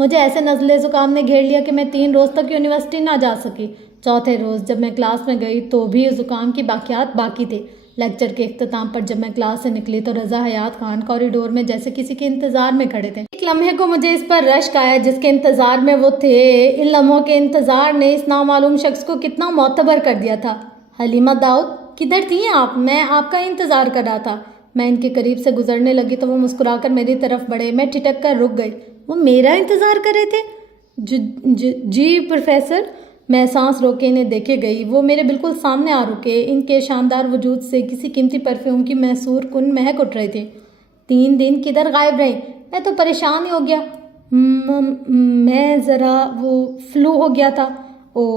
مجھے ایسے نزلے زکام نے گھیر لیا کہ میں 3 روز تک یونیورسٹی نہ جا سکی۔ چوتھے روز جب میں کلاس میں گئی تو بھی زکام کی باقیات باقی تھے۔ لیکچر کے اختتام پر جب میں کلاس سے نکلی تو رضا حیات خان کوریڈور میں جیسے کسی کے انتظار میں کھڑے تھے۔ ایک لمحے کو مجھے اس پر رشک آیا جس کے انتظار میں وہ تھے۔ ان لمحوں کے انتظار نے اس نامعلوم شخص کو کتنا معتبر کر دیا تھا۔ حلیمہ داؤد، کدھر تھی آپ؟ میں آپ کا انتظار کر رہا تھا۔ میں ان کے قریب سے گزرنے لگی تو وہ مسکرا کر میری طرف بڑھے۔ میں ٹھٹک کر رک گئی۔ وہ میرا انتظار کر رہے تھے؟ جی پروفیسر۔ میں سانس روکے انہیں دیکھے گئی۔ وہ میرے بالکل سامنے آ رکے۔ ان کے شاندار وجود سے کسی قیمتی پرفیوم کی محصور کن مہک اٹھ رہی تھی۔ 3 دن کدھر غائب رہی؟ میں تو پریشان ہی ہو گیا۔ میں ذرا فلو ہو گیا تھا۔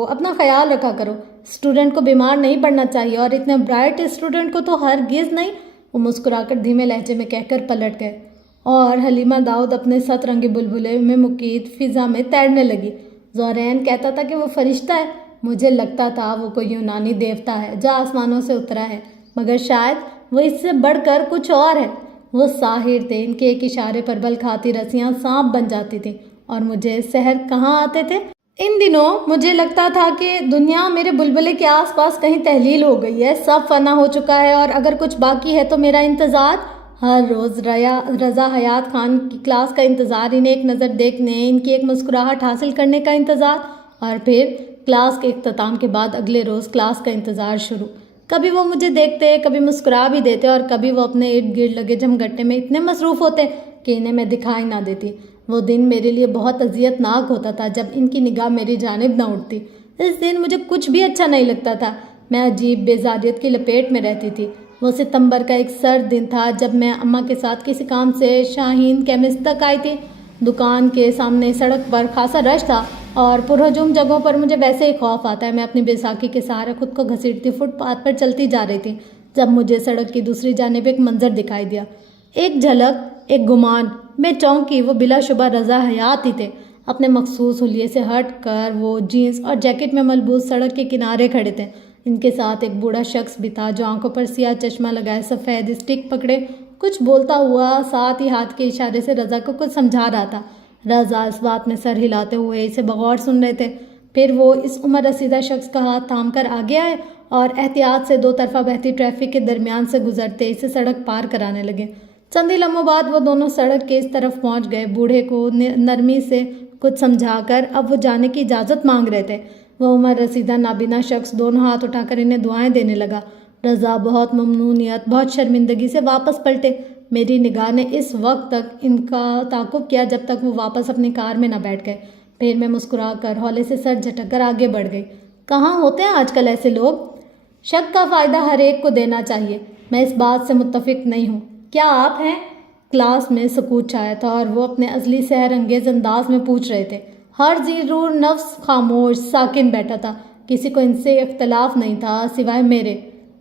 اپنا خیال رکھا کرو، اسٹوڈنٹ کو بیمار نہیں پڑنا چاہیے، اور اتنے برائٹ اسٹوڈنٹ کو تو ہرگز نہیں۔ وہ مسکرا کر دھیمے لہجے میں کہہ کر پلٹ گئے اور حلیمہ داؤد اپنے 7 رنگی بلبلے میں مقید فضا میں تیرنے لگی۔ زورین کہتا تھا کہ وہ فرشتہ ہے۔ مجھے لگتا تھا وہ کوئی یونانی دیوتا ہے جو آسمانوں سے اترا ہے، مگر شاید وہ اس سے بڑھ کر کچھ اور ہے۔ وہ ساحر تھے۔ ان کے ایک اشارے پر بل کھاتی رسیاں سانپ بن جاتی تھیں اور مجھے سحر کہاں آتے تھے۔ ان دنوں مجھے لگتا تھا کہ دنیا میرے بلبلے کے آس پاس کہیں تحلیل ہو گئی ہے، سب فنا ہو چکا ہے، اور اگر کچھ باقی ہے تو میرا انتظار۔ ہر روز رضا حیات خان کی کلاس کا انتظار، انہیں ایک نظر دیکھنے، ان کی ایک مسکراہٹ حاصل کرنے کا انتظار، اور پھر کلاس کے اختتام کے بعد اگلے روز کلاس کا انتظار شروع۔ کبھی وہ مجھے دیکھتے، کبھی مسکرا بھی دیتے، اور کبھی وہ اپنے ارد گرد لگے جھمگٹے میں اتنے مصروف ہوتے کہ انہیں میں دکھائی نہ دیتی۔ وہ دن میرے لیے بہت اذیت ناک ہوتا تھا جب ان کی نگاہ میری جانب نہ اٹھتی۔ اس دن مجھے کچھ بھی اچھا نہیں لگتا تھا۔ میں عجیب بیزاریت کی لپیٹ میں رہتی تھی۔ وہ ستمبر کا ایک سرد دن تھا جب میں اماں کے ساتھ کسی کام سے شاہین کیمسٹ تک آئی تھی۔ دکان کے سامنے سڑک پر خاصا رش تھا اور پرہجوم جگہوں پر مجھے ویسے ہی خوف آتا ہے۔ میں اپنی بیساکھی کے سہارے خود کو گھسیٹتی فٹ پاتھ پر چلتی جا رہی تھی جب مجھے سڑک کی دوسری جانب ایک منظر دکھائی دیا۔ ایک جھلک، ایک گمان۔ میں چونکی۔ وہ بلا شبہ رضا حیات ہی تھے۔ اپنے مخصوص حلیے سے ہٹ کر وہ جینس اور جیکٹ میں ملبوس سڑک کے کنارے کھڑے تھے۔ ان کے ساتھ ایک بوڑھا شخص بھی تھا جو آنکھوں پر سیاہ چشمہ لگائے سفید اسٹک پکڑے کچھ بولتا ہوا ساتھ ہی ہاتھ کے اشارے سے رضا کو کچھ سمجھا رہا تھا۔ رضا اس بات میں سر ہلاتے ہوئے اسے بغور سن رہے تھے۔ پھر وہ اس عمر رسیدہ شخص کا ہاتھ تھام کر آگے آئے اور احتیاط سے 2 طرفہ بہتی ٹریفک کے درمیان سے گزرتے اسے سڑک پار کرانے لگے۔ چند ہی لمحوں بعد وہ دونوں سڑک کے اس طرف پہنچ گئے۔ بوڑھے کو نرمی سے کچھ سمجھا کر اب وہ جانے کی اجازت مانگ رہے تھے۔ وہ عمر رسیدہ نابینا شخص دونوں ہاتھ اٹھا کر انہیں دعائیں دینے لگا۔ رضا بہت ممنونیت، بہت شرمندگی سے واپس پلٹے۔ میری نگاہ نے اس وقت تک ان کا تعاقب کیا جب تک وہ واپس اپنی کار میں نہ بیٹھ گئے۔ پھر میں مسکرا کر ہولے سے سر جھٹک کر آگے بڑھ گئی۔ کہاں ہوتے ہیں آج کل ایسے لوگ؟ شک کا فائدہ ہر ایک کو دینا چاہیے۔ میں اس بات سے متفق نہیں ہوں۔ کیا آپ ہیں؟ کلاس میں سکوت چھایا تھا اور وہ اپنے ازلی سحر انگیز انداز میں پوچھ رہے تھے۔ ہر ضرور نفس خاموش ساکن بیٹھا تھا۔ کسی کو ان سے اختلاف نہیں تھا سوائے میرے۔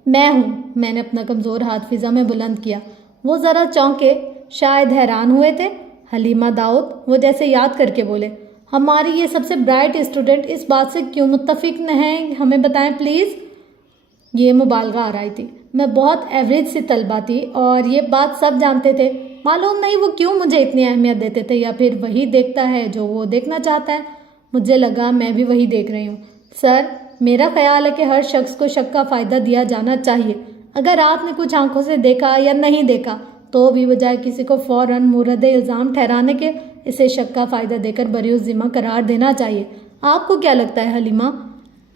میں ہوں۔ میں نے اپنا کمزور ہاتھ فضا میں بلند کیا۔ وہ ذرا چونکے، شاید حیران ہوئے تھے۔ حلیمہ داؤد، وہ جیسے یاد کر کے بولے، ہماری یہ سب سے برائٹ اسٹوڈنٹ اس بات سے کیوں متفق ہیں؟ ہمیں بتائیں پلیز۔ یہ مبالغہ آ رہی تھی۔ میں بہت ایوریج سی طلبہ تھی اور یہ بات سب جانتے تھے۔ معلوم نہیں وہ کیوں مجھے اتنی اہمیت دیتے تھے، یا پھر وہی دیکھتا ہے جو وہ دیکھنا چاہتا ہے۔ مجھے لگا میں بھی وہی دیکھ رہی ہوں۔ سر، میرا خیال ہے کہ ہر شخص کو شک کا فائدہ دیا جانا چاہیے۔ اگر آپ نے کچھ آنکھوں سے دیکھا یا نہیں دیکھا تو بھی بجائے کسی کو فوراً مورد الزام ٹھہرانے کے اسے شک کا فائدہ دے کر بری الذمہ قرار دینا چاہیے۔ آپ کو کیا لگتا ہے حلیمہ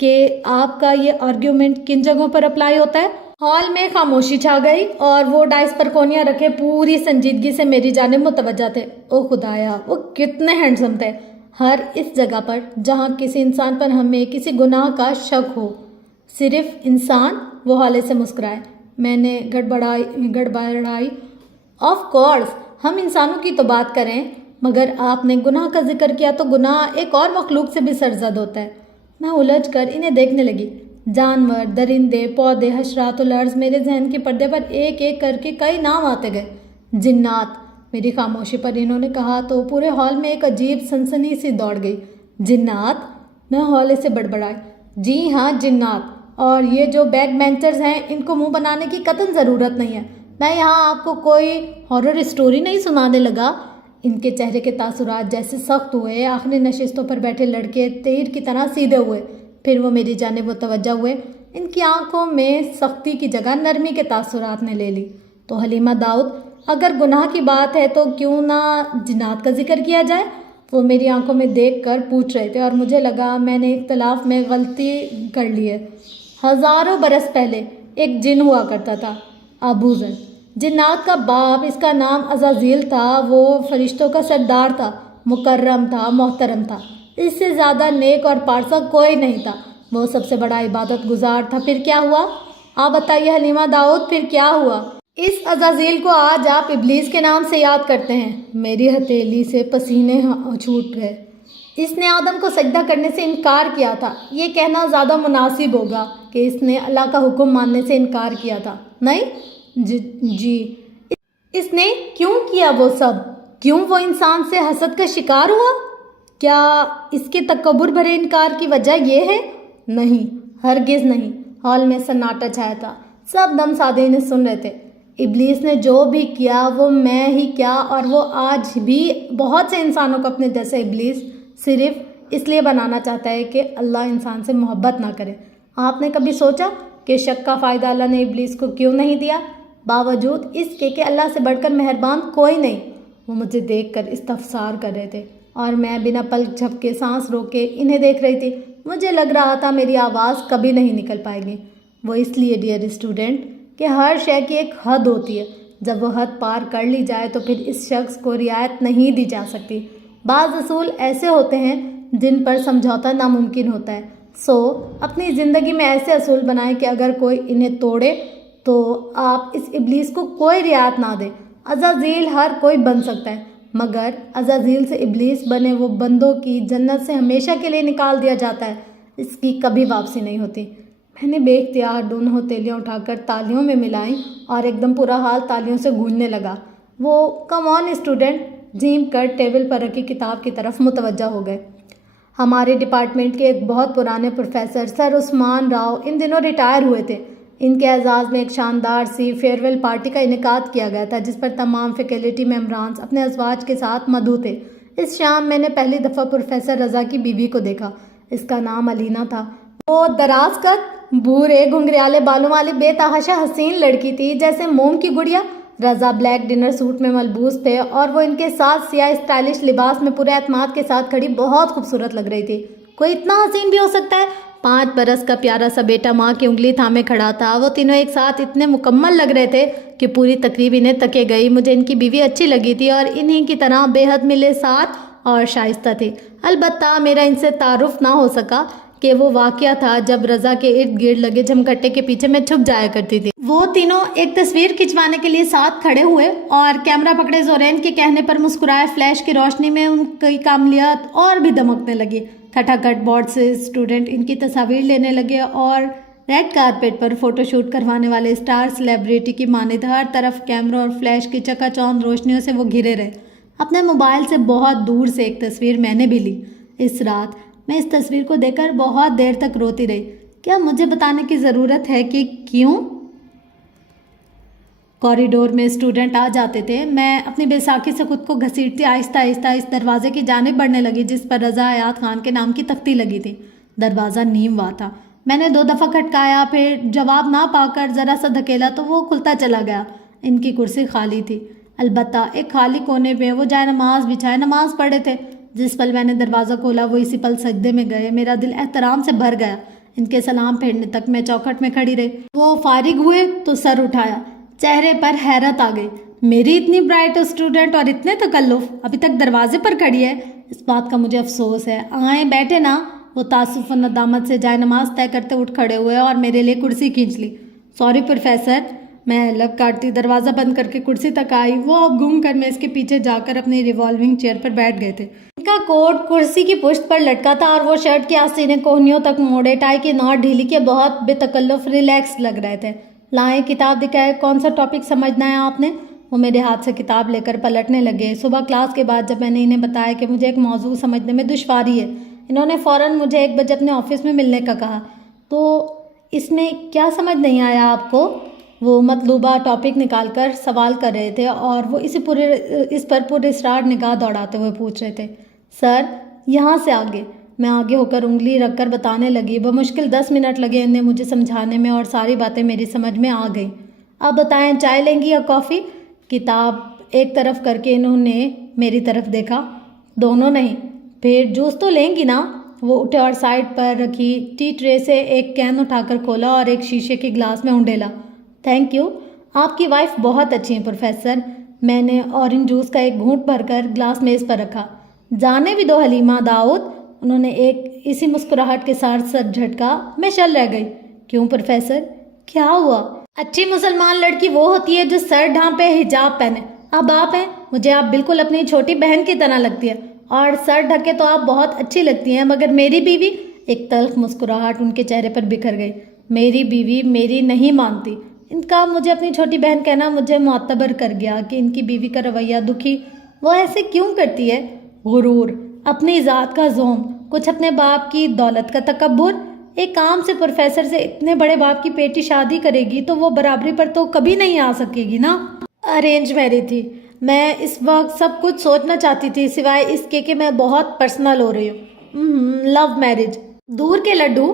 کہ آپ کا یہ آرگیومنٹ کن جگہوں پر اپلائی ہوتا ہے؟ ہال میں خاموشی چھا گئی اور وہ ڈائس پر کونیاں رکھے پوری سنجیدگی سے میری جانب متوجہ تھے۔ او خدایا، وہ کتنے ہینڈسم تھے۔ ہر اس جگہ پر جہاں کسی انسان پر ہمیں کسی گناہ کا شک ہو، صرف انسان۔ وہ حالے سے مسکرائے۔ میں نے گڑبڑائی آف کورس، ہم انسانوں کی تو بات کریں، مگر آپ نے گناہ کا ذکر کیا تو گناہ ایک اور مخلوق سے بھی سرزد ہوتا ہے۔ میں الجھ کر انہیں دیکھنے لگی۔ جانور، درندے، پودے، حشرات الارض، میرے ذہن کے پردے پر ایک ایک کر کے کئی نام آتے گئے۔ جنات، میری خاموشی پر انہوں نے کہا تو پورے ہال میں ایک عجیب سنسنی سی دوڑ گئی۔ جنات؟ میں ہولے سے بڑبڑائی۔ جی ہاں، جنات۔ اور یہ جو بیک بینچرز ہیں ان کو منہ بنانے کی قطعاً ضرورت نہیں ہے۔ میں یہاں آپ کو کوئی ہارر اسٹوری نہیں سنانے لگا۔ ان کے چہرے کے تاثرات جیسے سخت ہوئے، آخری نشستوں پر بیٹھے لڑکے تیر کی طرح سیدھے ہوئے، پھر وہ میری جانب متوجہ ہوئے۔ ان کی آنکھوں میں سختی کی جگہ نرمی کے تاثرات نے لے لی۔ تو حلیمہ داؤد، اگر گناہ کی بات ہے تو کیوں نہ جنات کا ذکر کیا جائے؟ وہ میری آنکھوں میں دیکھ کر پوچھ رہے تھے اور مجھے لگا میں نے اختلاف میں غلطی کر لی ہے۔ ہزاروں برس پہلے ایک جن ہوا کرتا تھا، ابوذر، جنات کا باپ، اس کا نام عزازیل تھا۔ وہ فرشتوں کا سردار تھا، مکرم تھا، محترم تھا، اس سے زیادہ نیک اور پارسا کوئی نہیں تھا۔ وہ سب سے بڑا عبادت گزار تھا۔ پھر کیا ہوا؟ آپ بتائیے حلیمہ داؤد، پھر کیا ہوا؟ اس عزازیل کو آج آپ ابلیس کے نام سے یاد کرتے ہیں۔ میری ہتھیلی سے پسینے چھوٹ گئے۔ اس نے آدم کو سجدہ کرنے سے انکار کیا تھا۔ یہ کہنا زیادہ مناسب ہوگا کہ اس نے اللہ کا حکم ماننے سے انکار کیا تھا، نہیں؟ جی۔ اس نے کیوں کیا وہ سب؟ کیوں وہ انسان سے حسد کا شکار ہوا؟ کیا اس کے تکبر بھرے انکار کی وجہ یہ ہے؟ نہیں، ہرگز نہیں۔ ہال میں سناٹا چھایا تھا، سب دم سادے انہیں سن رہے تھے۔ ابلیس نے جو بھی کیا وہ میں ہی کیا، اور وہ آج بھی بہت سے انسانوں کو اپنے جیسے ابلیس صرف اس لیے بنانا چاہتا ہے کہ اللہ انسان سے محبت نہ کرے۔ آپ نے کبھی سوچا کہ شک کا فائدہ اللہ نے ابلیس کو کیوں نہیں دیا، باوجود اس کے کہ اللہ سے بڑھ کر مہربان کوئی نہیں؟ وہ مجھے دیکھ کر استفسار کر رہے تھے اور میں بنا پلک جھپکے سانس روکے انہیں دیکھ رہی تھی۔ مجھے لگ رہا تھا میری آواز کبھی نہیں نکل پائے گی۔ وہ اس لیے ڈیئر اسٹوڈنٹ کہ ہر شے کی ایک حد ہوتی ہے، جب وہ حد پار کر لی جائے تو پھر اس شخص کو رعایت نہیں دی جا سکتی۔ بعض اصول ایسے ہوتے ہیں جن پر سمجھوتا ناممکن ہوتا ہے۔ اپنی زندگی میں ایسے اصول بنائیں کہ اگر کوئی انہیں توڑے تو آپ اس ابلیس کو کوئی رعایت نہ دیں۔ عزازیل ہر کوئی بن سکتا ہے، مگر عزازیل سے ابلیس بنے وہ بندوں کی جنت سے ہمیشہ کے لیے نکال دیا جاتا ہے، اس کی کبھی واپسی نہیں ہوتی۔ میں نے بے اختیار دونوں ہتھیلیاں اٹھا کر تالیوں میں ملائیں اور ایک دم پورا حال تالیوں سے گونجنے لگا۔ وہ کم آن اسٹوڈنٹ جھیم کر ٹیبل پر رکھی کتاب کی طرف متوجہ ہو گئے۔ ہمارے ڈپارٹمنٹ کے ایک بہت پرانے پروفیسر سر عثمان راؤ ان دنوں ریٹائر ہوئے تھے۔ ان کے اعزاز میں ایک شاندار سی فیئر ویل پارٹی کا انعقاد کیا گیا تھا، جس پر تمام فیکلٹی ممبرانز اپنے ازواج کے ساتھ مدعو تھے۔ اس شام میں نے پہلی دفعہ پروفیسر رضا کی بیوی کو دیکھا۔ اس کا نام علینا تھا۔ وہ دراز قد، بھورے گھنگریالے بالوں والی بے تحاشا حسین لڑکی تھی، جیسے موم کی گڑیا۔ رضا بلیک ڈنر سوٹ میں ملبوس تھے اور وہ ان کے ساتھ سیاہ اسٹائلش لباس میں پورے اعتماد کے ساتھ کھڑی بہت خوبصورت لگ رہی تھی۔ کوئی اتنا حسین بھی ہو سکتا ہے؟ 5 برس کا پیارا سا بیٹا ماں کی انگلی تھامے کھڑا تھا۔ وہ تینوں ایک ساتھ اتنے مکمل لگ رہے تھے کہ پوری تقریب انہیں تکے گئی۔ مجھے ان کی بیوی اچھی لگی تھی اور انہیں کی طرح بے حد ملےسار اور شائستہ تھی۔ البتہ میرا ان سے تعارف نہ ہو سکا کہ وہ واقعہ تھا جب رضا کے ارد گرد لگے جھمگٹے کے پیچھے میں چھپ جایا کرتی تھی۔ وہ تینوں ایک تصویر کھنچوانے کے لیے ساتھ کھڑے ہوئے اور کیمرہ پکڑے زورین کے کہنے پر مسکرائے۔ فلیش کی روشنی میں ان کی کاملیت اور بھی دمکنے لگی۔ کھٹاکھٹ بورڈ سے اسٹوڈنٹ ان کی تصاویر لینے لگے اور ریڈ کارپیٹ پر فوٹو شوٹ کروانے والے اسٹار سیلیبریٹی کی مانند ہر طرف کیمروں اور فلیش کی چکا چوند روشنیوں سے وہ گھرے رہے۔ اپنے موبائل سے بہت دور سے ایک تصویر میں نے بھی لی۔ اس رات میں اس تصویر کو دیکھ کر بہت دیر تک روتی رہی۔ کیا مجھے بتانے کی ضرورت ہے کہ کیوں؟ کوریڈور میں اسٹوڈنٹ آ جاتے تھے۔ میں اپنی بیساکھی سے خود کو گھسیٹتی آہستہ آہستہ اس دروازے کی جانب بڑھنے لگی جس پر رضا حیات خان کے نام کی تختی لگی تھی۔ دروازہ نیم وا تھا۔ میں نے 2 دفعہ کھٹکایا، پھر جواب نہ پا کر ذرا سا دھکیلا تو وہ کھلتا چلا گیا۔ ان کی کرسی خالی تھی، البتہ ایک خالی کونے میں وہ جائے نماز بچھائے نماز پڑھے تھے۔ جس پل میں نے دروازہ کھولا وہ اسی پل سجدے میں گئے۔ میرا دل احترام سے بھر گیا۔ ان کے سلام پھیرنے تک میں چوکھٹ میں کھڑی رہی۔ وہ فارغ ہوئے تو سر اٹھایا، چہرے پر حیرت آ گئی۔ میری اتنی برائٹ اسٹوڈنٹ اور اتنے تکلف ابھی تک دروازے پر کھڑی ہے، اس بات کا مجھے افسوس ہے۔ آئیں بیٹھے نا۔ وہ تعصف و ندامت سے جائے نماز طے کرتے اٹھ کھڑے ہوئے اور میرے لیے کرسی کھینچ لی۔ سوری پروفیسر، میں لب کاٹتی دروازہ بند کر کے کرسی تک آئی۔ وہ اب گھوم کر میں اس کے پیچھے جا کر اپنی ریوالونگ چیئر پر بیٹھ گئے تھے۔ ان کا کوٹ کرسی کی پشت پر لٹکا تھا اور وہ شرٹ کے آستینے کوہنیوں تک موڑے، ٹائی کی نوٹ ڈھیلی کے بہت بے تکلف ریلیکس لگ رہے تھے۔ لائیں کتاب دکھائے، کون سا ٹاپک سمجھنا ہے آپ نے؟ وہ میرے ہاتھ سے کتاب لے کر پلٹنے لگے۔ صبح کلاس کے بعد جب میں نے انہیں بتایا کہ مجھے ایک موضوع سمجھنے میں دشواری ہے، انہوں نے فوراً مجھے 1 بجے اپنے آفس میں ملنے کا کہا۔ تو اس میں کیا سمجھ نہیں آیا آپ کو؟ وہ مطلوبہ ٹاپک نکال کر سوال کر رہے تھے اور وہ اس پر پورے اسرار نگاہ دوڑاتے ہوئے پوچھ رہے تھے، سر یہاں سے آگے۔ میں آگے ہو کر انگلی رکھ کر بتانے لگی۔ بمشکل 10 منٹ لگے انہیں مجھے سمجھانے میں اور ساری باتیں میری سمجھ میں آ گئیں۔ اب بتائیں چائے لیں گی یا کافی؟ کتاب ایک طرف کر کے انہوں نے میری طرف دیکھا۔ دونوں نہیں۔ پھر جوس تو لیں گی نا؟ وہ اٹھے اور سائڈ پر رکھی ٹی ٹرے سے ایک کین اٹھا کر کھولا اور ایک شیشے کے گلاس میں انڈیلا۔ تھینک یو، آپ کی وائف بہت اچھی ہیں پروفیسر۔ میں نے اورنج جوس کا ایک گھونٹ بھر کر گلاس میز پر رکھا۔ جانے بھی دو حلیمہ داؤد، انہوں نے ایک اسی مسکراہٹ کے ساتھ سر جھٹکا۔ میں شل رہ گئی۔ کیوں پروفیسر، کیا ہوا؟ اچھی مسلمان لڑکی وہ ہوتی ہے جو سر ڈھانپے، حجاب پہنے۔ اب آپ ہیں، مجھے آپ بالکل اپنی چھوٹی بہن کی طرح لگتی ہے، اور سر ڈھکے تو آپ بہت اچھی لگتی ہیں، مگر میری بیوی؟ ایک تلخ مسکراہٹ ان کے چہرے پر بکھر گئی۔ میری بیوی میری نہیں مانتی۔ ان کا مجھے اپنی چھوٹی بہن کہنا مجھے معتبر کر گیا کہ ان کی بیوی کا رویہ دکھی۔ وہ ایسے کیوں کرتی ہے؟ غرور، اپنی ذات کا زوم، کچھ اپنے باپ کی دولت کا تکبر۔ ایک عام سے پروفیسر سے اتنے بڑے باپ کی بیٹی شادی کرے گی تو وہ برابری پر تو کبھی نہیں آ سکے گی نا۔ ارینج میرج تھی۔ میں اس وقت سب کچھ سوچنا چاہتی تھی سوائے اس کے کہ میں بہت پرسنل ہو رہی ہوں۔ Love marriage. دور کے لڈو۔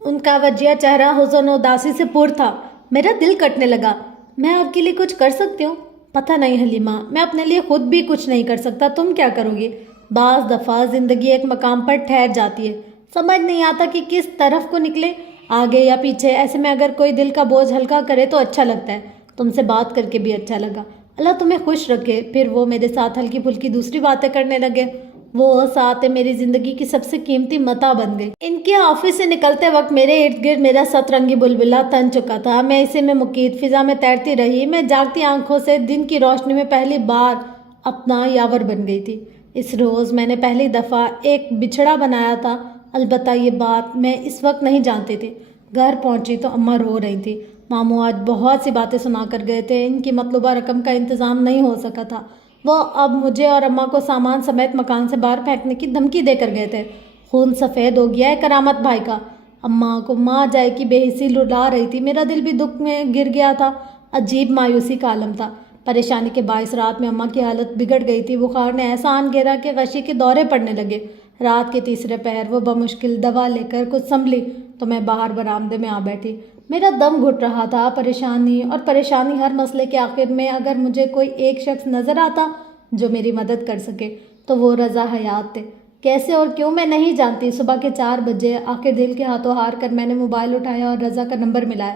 ان کا وجیہ چہرہ حزن و اداسی سے پر تھا۔ میرا دل کٹنے لگا۔ میں آپ کے لیے کچھ کر سکتی ہوں؟ پتہ نہیں حلیمہ، میں اپنے لیے خود بھی کچھ نہیں کر سکتا، تم کیا کرو گی؟ بعض دفعہ زندگی ایک مقام پر ٹھہر جاتی ہے، سمجھ نہیں آتا کہ کس طرف کو نکلے، آگے یا پیچھے۔ ایسے میں اگر کوئی دل کا بوجھ ہلکا کرے تو اچھا لگتا ہے۔ تم سے بات کر کے بھی اچھا لگا، اللہ تمہیں خوش رکھے۔ پھر وہ میرے ساتھ ہلکی پھلکی دوسری باتیں کرنے لگے۔ وہ ساتھ میری زندگی کی سب سے قیمتی متاع بن گئی۔ ان کے آفس سے نکلتے وقت میرے ارد گرد میرا سترنگی بلبلا تن چکا تھا۔ میں اسے میں مقید فضا میں تیرتی رہی۔ میں جاگتی آنکھوں سے دن کی روشنی میں پہلی بار اپنا یاور بن گئی تھی۔ اس روز میں نے پہلی دفعہ ایک بچھڑا بنایا تھا، البتہ یہ بات میں اس وقت نہیں جانتی تھی۔ گھر پہنچی تو اماں رو رہی تھی۔ ماموں آج بہت سی باتیں سنا کر گئے تھے، ان کی مطلوبہ رقم کا انتظام نہیں ہو سکا تھا۔ وہ اب مجھے اور اماں کو سامان سمیت مکان سے باہر پھینکنے کی دھمکی دے کر گئے تھے۔ خون سفید ہو گیا ہے کرامت بھائی کا۔ اماں کو ماں جائے کی بے حسی لڑا رہی تھی۔ میرا دل بھی دکھ میں گر گیا تھا۔ عجیب مایوسی کا عالم تھا۔ پریشانی کے باعث رات میں اماں کی حالت بگڑ گئی تھی۔ بخار نے ایسا آن گھیرا کہ غشی کے دورے پڑنے لگے۔ رات کے تیسرے پہر وہ بمشکل دوا لے کر کچھ سنبھلی تو میں باہر برآمدے میں آ بیٹھی۔ میرا دم گھٹ رہا تھا۔ پریشانی ہر مسئلے کے آخر میں اگر مجھے کوئی ایک شخص نظر آتا جو میری مدد کر سکے تو وہ رضا حیات تھے۔ کیسے اور کیوں میں نہیں جانتی۔ صبح کے 4 بجے آخر دل کے ہاتھوں ہار کر میں نے موبائل اٹھایا اور رضا کا نمبر ملایا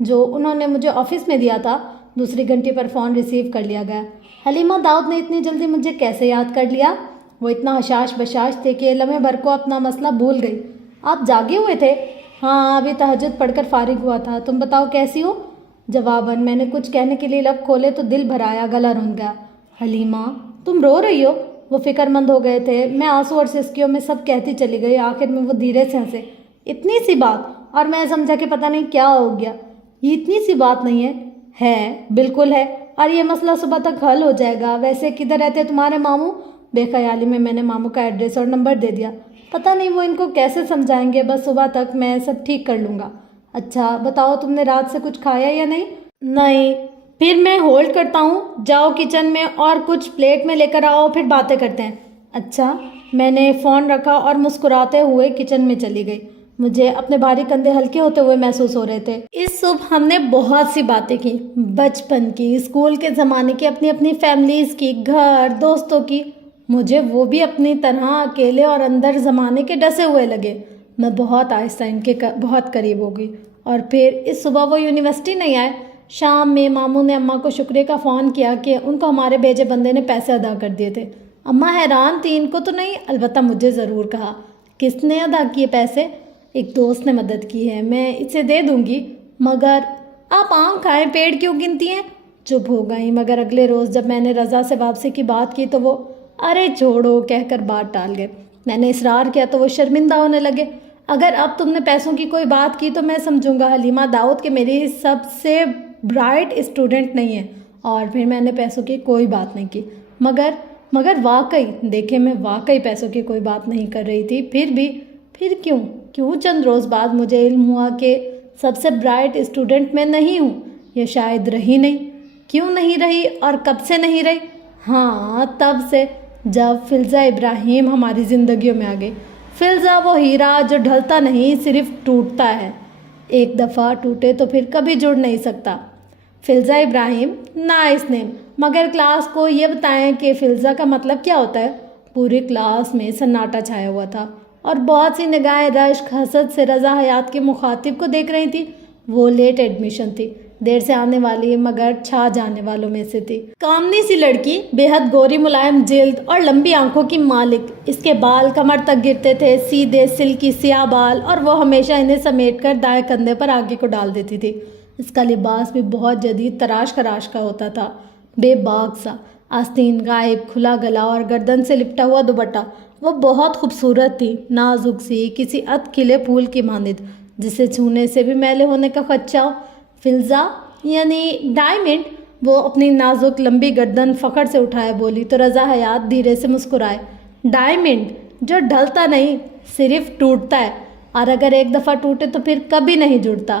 جو انہوں نے مجھے آفس میں دیا تھا۔ دوسری گھنٹی پر فون ریسیو کر لیا گیا۔ حلیمہ داؤد نے اتنی جلدی مجھے کیسے یاد کر لیا؟ وہ اتنا حشاش بشاش تھے کہ لمحے بھر کو اپنا مسئلہ بھول گئی۔ آپ جاگے ہوئے تھے؟ ہاں، ابھی تہجد پڑھ کر فارغ ہوا تھا۔ تم بتاؤ کیسی ہو؟ جواباً میں نے کچھ کہنے کے لیے لب کھولے تو دل بھر آیا، گلا رون گیا۔ حلیمہ تم رو رہی ہو؟ وہ فکر مند ہو گئے تھے۔ میں آنسو اور سسکیوں میں سب کہتی چلی گئی۔ آخر میں وہ دھیرے سے ہنسے۔ اتنی سی بات؟ اور میں سمجھا کہ پتہ نہیں کیا ہو گیا۔ یہ اتنی سی بات نہیں ہے۔ ہے، بالکل ہے، اور یہ مسئلہ صبح تک حل ہو جائے گا۔ ویسے کدھر رہتے تمہارے ماموں؟ بے خیالی میں نے ماموں کا ایڈریس اور نمبر دے دیا۔ پتہ نہیں وہ ان کو کیسے سمجھائیں گے، بس صبح تک میں سب ٹھیک کر لوں گا۔ اچھا بتاؤ، تم نے رات سے کچھ کھایا یا نہیں؟ نہیں۔ پھر میں ہولڈ کرتا ہوں، جاؤ کچن میں اور کچھ پلیٹ میں لے کر آؤ، پھر باتیں کرتے ہیں۔ اچھا۔ میں نے فون رکھا اور مسکراتے ہوئے کچن میں چلی گئی۔ مجھے اپنے بھاری کندھے ہلکے ہوتے ہوئے محسوس ہو رہے تھے۔ اس صبح ہم نے بہت سی باتیں کی، بچپن کی، اسکول کے زمانے کی، اپنی فیملیز کی، گھر، دوستوں کی۔ مجھے وہ بھی اپنی طرح اکیلے اور اندر زمانے کے ڈسے ہوئے لگے۔ میں بہت آہستہ ان کے بہت قریب ہو گئی۔ اور پھر اس صبح وہ یونیورسٹی نہیں آئے۔ شام میں ماموں نے اماں کو شکریہ کا فون کیا کہ ان کو ہمارے بھیجے بندے نے پیسے ادا کر دیے تھے۔ اماں حیران تھی، ان کو تو نہیں، البتہ مجھے ضرور کہا۔ کس نے ادا کیے پیسے؟ ایک دوست نے مدد کی ہے، میں اسے دے دوں گی۔ مگر آپ آم کھائیں، پیڑ کیوں گنتی ہیں؟ چپ ہو گئی۔ مگر اگلے روز جب میں نے رضا سے واپسی کی بات کی تو وہ ارے چھوڑو کہہ کر بات ٹال گئے۔ میں نے اصرار کیا تو وہ شرمندہ ہونے لگے۔ اگر اب تم نے پیسوں کی کوئی بات کی تو میں سمجھوں گا حلیمہ داؤد کہ میری سب سے برائٹ اسٹوڈنٹ نہیں ہے، اور پھر میں نے پیسوں کی کوئی بات نہیں کی۔ مگر واقعی دیکھیں، میں واقعی پیسوں کی کوئی بات نہیں کر رہی تھی۔ پھر کیوں چند روز بعد مجھے علم ہوا کہ سب سے برائٹ اسٹوڈنٹ میں نہیں ہوں۔ یا شاید رہی نہیں. کیوں نہیں رہی اور کب سے نہیں رہی؟ ہاں، تب سے جب فلزا ابراہیم ہماری زندگیوں میں آ گئی. فلزا وہ ہیرا جو ڈھلتا نہیں، صرف ٹوٹتا ہے. ایک دفعہ ٹوٹے تو پھر کبھی جڑ نہیں سکتا. فلزا ابراہیم، نائس نیم. مگر کلاس کو یہ بتائیں کہ فلزا کا مطلب کیا ہوتا ہے؟ پوری کلاس میں سناٹا چھایا ہوا تھا اور بہت سی نگاہیں رشک حسد سے رضا حیات کے مخاطب کو دیکھ رہی تھی. وہ لیٹ ایڈمیشن تھی، دیر سے آنے والی مگر چھا جانے والوں میں سے تھی. کامنی سی لڑکی، بے حد گوری ملائم جلد اور لمبی آنکھوں کی مالک. اس کے بال کمر تک گرتے تھے، سیدھے سلکی سیاہ بال، اور وہ ہمیشہ انہیں سمیٹ کر دائیں کندھے پر آگے کو ڈال دیتی تھی. اس کا لباس بھی بہت جدید تراش خراش کا ہوتا تھا، بے باک سا، آستین غائب، کھلا گلا اور گردن سے لپٹا ہوا دوپٹہ. وہ بہت خوبصورت تھی، نازک سی، کسی اد کھلے پھول کی مانند جسے چھونے سے بھی میلے ہونے کا خدشہ ہو. فلزا یعنی ڈائمنڈ. وہ اپنی نازک لمبی گردن فخر سے اٹھائے بولی تو رضا حیات دھیرے سے مسکرائے. ڈائمنڈ جو ڈھلتا نہیں، صرف ٹوٹتا ہے، اور اگر ایک دفعہ ٹوٹے تو پھر کبھی نہیں جڑتا.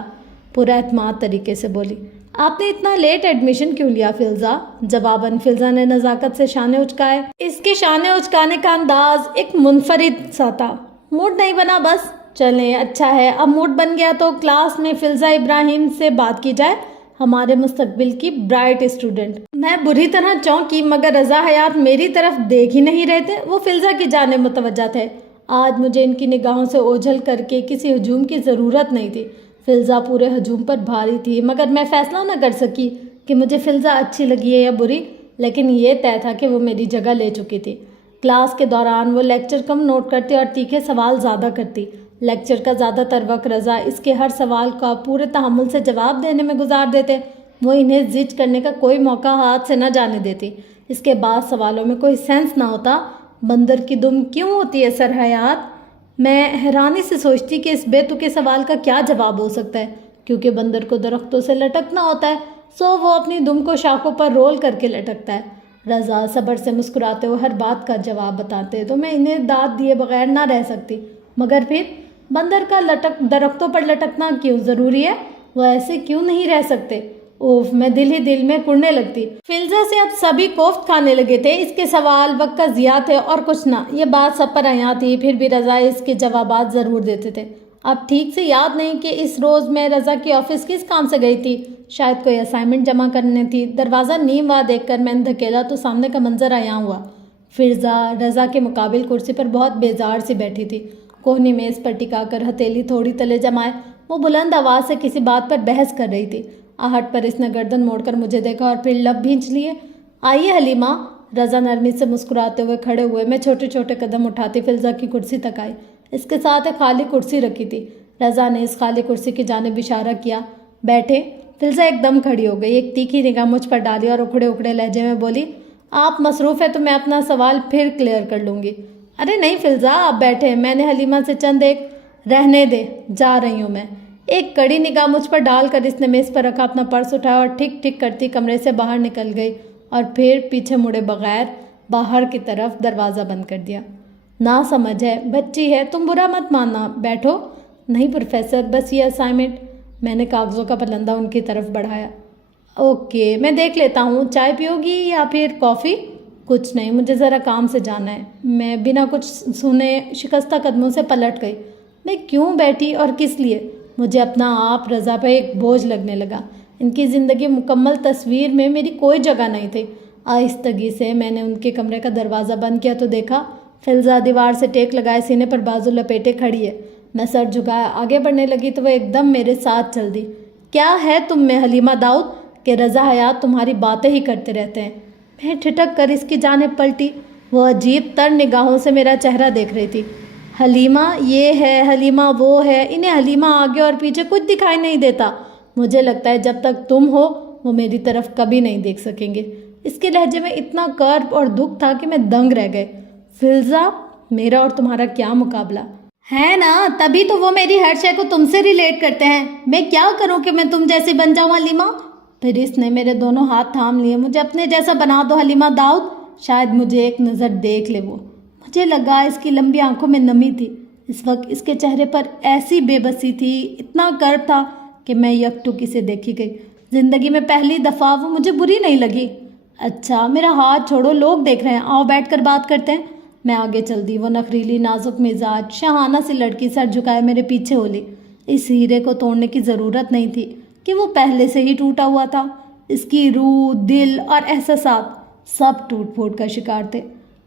پورا اعتماد طریقے سے بولی. آپ نے اتنا لیٹ ایڈمیشن کیوں لیا فلزا؟ جواباً فلزا نے نزاکت سے شانے اچکائے. اس کے شانے اچکانے کا انداز ایک منفرد سا تھا. موڈ نہیں بنا بس. چلیں اچھا ہے، اب موڈ بن گیا تو کلاس میں فلزا ابراہیم سے بات کی جائے، ہمارے مستقبل کی برائٹ اسٹوڈنٹ. میں بری طرح چونکی مگر رضا حیات میری طرف دیکھ ہی نہیں رہے تھے. وہ فلزا کی جانب متوجہ تھے. آج مجھے ان کی نگاہوں سے اوجھل کر کے کسی ہجوم کی ضرورت نہیں تھی. فلزا پورے ہجوم پر بھاری تھی مگر میں فیصلہ نہ کر سکی کہ مجھے فلزا اچھی لگی ہے یا بری. لیکن یہ طے تھا کہ وہ میری جگہ لے چکی تھی. کلاس کے دوران وہ لیکچر کم نوٹ کرتی اور تیکھے سوال زیادہ کرتی. لیکچر کا زیادہ تر وقت رضا اس کے ہر سوال کا پورے تحمل سے جواب دینے میں گزار دیتے. وہ انہیں زج کرنے کا کوئی موقع ہاتھ سے نہ جانے دیتی. اس کے بعد سوالوں میں کوئی سینس نہ ہوتا. بندر کی دم کیوں ہوتی ہے سر حیات؟ میں حیرانی سے سوچتی کہ اس بے تکے سوال کا کیا جواب ہو سکتا ہے. کیونکہ بندر کو درختوں سے لٹکنا ہوتا ہے، سو وہ اپنی دم کو شاخوں پر رول کر کے لٹکتا ہے. رضا صبر سے مسکراتے ہوئے ہر بات کا جواب بتاتے تو میں انہیں داد دیے بغیر نہ رہ سکتی. مگر پھر بندر کا درختوں پر لٹکنا کیوں ضروری ہے؟ وہ ایسے کیوں نہیں رہ سکتے؟ اوف، میں دل ہی دل میں کڑنے لگتی. فلزا سے اب سبھی کوفت کھانے لگے تھے. اس کے سوال وقت کا ضیاع تھے اور کچھ نہ. یہ بات سب پر عیاں تھی. پھر بھی رضا اس کے جوابات ضرور دیتے تھے. اب ٹھیک سے یاد نہیں کہ اس روز میں رضا کی آفس کس کام سے گئی تھی. شاید کوئی اسائنمنٹ جمع کرنے تھی. دروازہ نیم وا دیکھ کر میں نے دھکیلا تو سامنے کا منظر عیاں ہوا. فلزا رضا کے مقابل کرسی پر بہت بیزار سی بیٹھی تھی. کوہنی میز پر ٹکا کر ہتھیلی تھوڑی تلے جمائے وہ بلند آواز سے کسی بات پر بحث کر رہی تھی. آہٹ پر اس نے گردن موڑ کر مجھے دیکھا اور پھر لب بھینچ لیے. آئیے حلیمہ. رضا نرمی سے مسکراتے ہوئے کھڑے ہوئے. میں چھوٹے چھوٹے قدم اٹھاتی فلزا کی کرسی تک آئی. اس کے ساتھ ایک خالی کرسی رکھی تھی. رضا نے اس خالی کرسی کی جانب اشارہ کیا. بیٹھے. فلزا ایک دم کھڑی ہو گئی. ایک تیکھی نگاہ مجھ پر ڈالی اور اکھڑے اکھڑے لہجے میں بولی، آپ مصروف ہیں تو میں اپنا سوال پھر کلیئر کر لوں گی. ارے نہیں فلزا، آپ بیٹھے. میں نے حلیمہ سے چند ایک رہنے دے، جا رہی ہوں میں. ایک کڑی نگاہ مجھ پر ڈال کر اس نے میز پر رکھا اپنا پرس اٹھایا اور ٹھک ٹھک کرتی کمرے سے باہر نکل گئی اور پھر پیچھے مڑے بغیر باہر کی طرف دروازہ بند کر دیا. نہ سمجھ ہے، بچی ہے، تم برا مت ماننا. بیٹھو. نہیں پروفیسر، بس یہ اسائنمنٹ. میں نے کاغذوں کا پلندہ ان کی طرف بڑھایا. اوکے، میں دیکھ لیتا ہوں. چائے پیو گی یا پھر کافی؟ کچھ نہیں، مجھے ذرا کام سے جانا ہے. میں بنا کچھ سنے شکستہ قدموں سے پلٹ گئی. میں کیوں بیٹھی اور کس لیے؟ مجھے اپنا آپ رضا پہ ایک بوجھ لگنے لگا. ان کی زندگی مکمل تصویر میں میری کوئی جگہ نہیں تھی. آہستگی سے میں نے ان کے کمرے کا دروازہ بند کیا تو دیکھا فلزا دیوار سے ٹیک لگائے سینے پر بازو لپیٹے کھڑی ہے. میں سر جھکایا آگے بڑھنے لگی تو وہ ایک دم میرے ساتھ چل دی. کیا ہے تم میں حلیمہ داؤد کہ رضا حیات تمہاری باتیں ہی کرتے رہتے ہیں؟ میں ٹھٹک کر اس کی جانب پلٹی. وہ عجیب تر نگاہوں سے میرا چہرہ دیکھ رہی تھی. حلیمہ یہ ہے، حلیمہ وہ ہے. انہیں حلیمہ آگے اور پیچھے کچھ دکھائی نہیں دیتا. مجھے لگتا ہے جب تک تم ہو وہ میری طرف کبھی نہیں دیکھ سکیں گے. اس کے لہجے میں اتنا کرب اور دکھ تھا کہ میں دنگ رہ گئے. فلزا، میرا اور تمہارا کیا مقابلہ ہے نا، تبھی تو وہ میری ہر شے کو تم سے ریلیٹ کرتے ہیں. میں کیا کروں کہ میں تم جیسی بن جاؤں حلیمہ؟ پھر اس نے میرے دونوں ہاتھ تھام لیے. مجھے اپنے جیسا بنا دو حلیمہ داؤد. شاید مجھے ایک نظر دیکھ لے وہ. مجھے لگا اس کی لمبی آنکھوں میں نمی تھی. اس وقت اس کے چہرے پر ایسی بے بسی تھی، اتنا کرب تھا کہ میں یک ٹک اسے دیکھی گئی. زندگی میں پہلی دفعہ وہ مجھے بری نہیں لگی۔ اچھا میرا ہاتھ چھوڑو، لوگ دیکھ رہے ہیں، آؤ بیٹھ کر بات کرتے ہیں۔ میں آگے چل دی۔ وہ نخریلی نازک مزاج شاہانہ سی لڑکی سر جھکائے میرے پیچھے ہولی۔ اس ہیرے کو توڑنے کی ضرورت نہیں تھی کہ وہ پہلے سے ہی ٹوٹا ہوا تھا۔ اس کی روح، دل اور احساسات سب ٹوٹ پھوٹ کا شکار تھے۔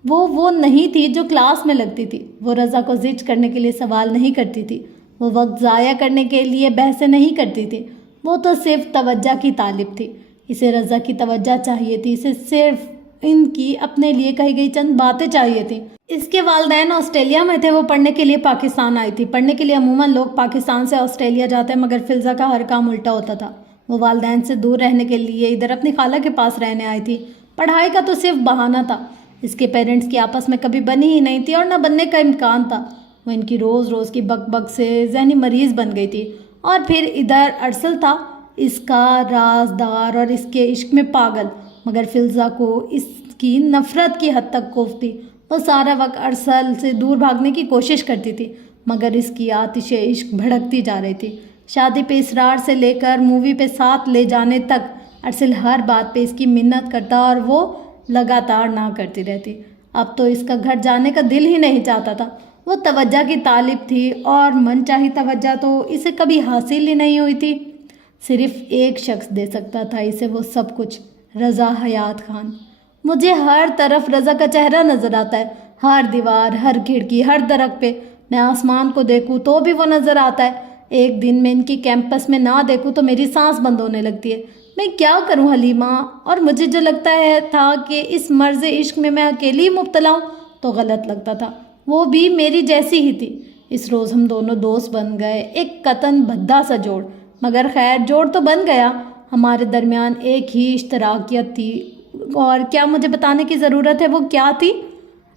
وہ نہیں تھی جو کلاس میں لگتی تھی۔ وہ رضا کو زج کرنے کے لیے سوال نہیں کرتی تھی۔ وہ وقت ضائع کرنے کے لیے بحثیں نہیں کرتی تھی۔ وہ تو صرف توجہ کی طالب تھی۔ اسے رضا کی توجہ چاہیے تھی۔ اسے صرف ان کی اپنے لیے کہی گئی چند باتیں چاہیے تھیں۔ اس کے والدین آسٹریلیا میں تھے۔ وہ پڑھنے کے لیے پاکستان آئی تھی۔ پڑھنے کے لیے عموماً لوگ پاکستان سے آسٹریلیا جاتے ہیں، مگر فلزا کا ہر کام الٹا ہوتا تھا۔ وہ والدین سے دور رہنے کے لیے ادھر اپنی خالہ کے پاس رہنے آئی تھی۔ پڑھائی کا تو صرف بہانہ تھا۔ اس کے پیرنٹس کی آپس میں کبھی بنی ہی نہیں تھی اور نہ بننے کا امکان تھا۔ وہ ان کی روز روز کی بک بک سے ذہنی مریض بن گئی تھی۔ اور پھر ادھر ارسل تھا، اس کا رازدار اور اس کے عشق میں پاگل، مگر فلزا کو اس کی نفرت کی حد تک خوف تھی۔ وہ سارا وقت ارسل سے دور بھاگنے کی کوشش کرتی تھی، مگر اس کی آتش عشق بھڑکتی جا رہی تھی۔ شادی پہ اصرار سے لے کر مووی پہ ساتھ لے جانے تک ارسل ہر بات پہ اس کی منت کرتا اور وہ لگاتار نہ کرتی رہتی۔ اب تو اس کا گھر جانے کا دل ہی نہیں چاہتا تھا۔ وہ توجہ کی طالب تھی اور من چاہی توجہ تو اسے کبھی حاصل ہی نہیں ہوئی تھی۔ صرف ایک شخص دے سکتا تھا اسے وہ سب کچھ، رضا حیات خان۔ مجھے ہر طرف رضا کا چہرہ نظر آتا ہے، ہر دیوار، ہر کھڑکی، ہر درخت پہ۔ میں آسمان کو دیکھوں تو بھی وہ نظر آتا ہے۔ ایک دن میں ان کی کیمپس میں نہ دیکھوں تو میری سانس بند ہونے لگتی ہے۔ میں کیا کروں حلیمہ؟ اور مجھے جو لگتا تھا کہ اس مرض عشق میں اکیلی مبتلا ہوں تو غلط لگتا تھا۔ وہ بھی میری جیسی ہی تھی۔ اس روز ہم دونوں دوست بن گئے، ایک قطن بھدا سا جوڑ، مگر خیر جوڑ تو بن گیا۔ ہمارے درمیان ایک ہی اشتراکیت تھی، اور کیا مجھے بتانے کی ضرورت ہے وہ کیا تھی؟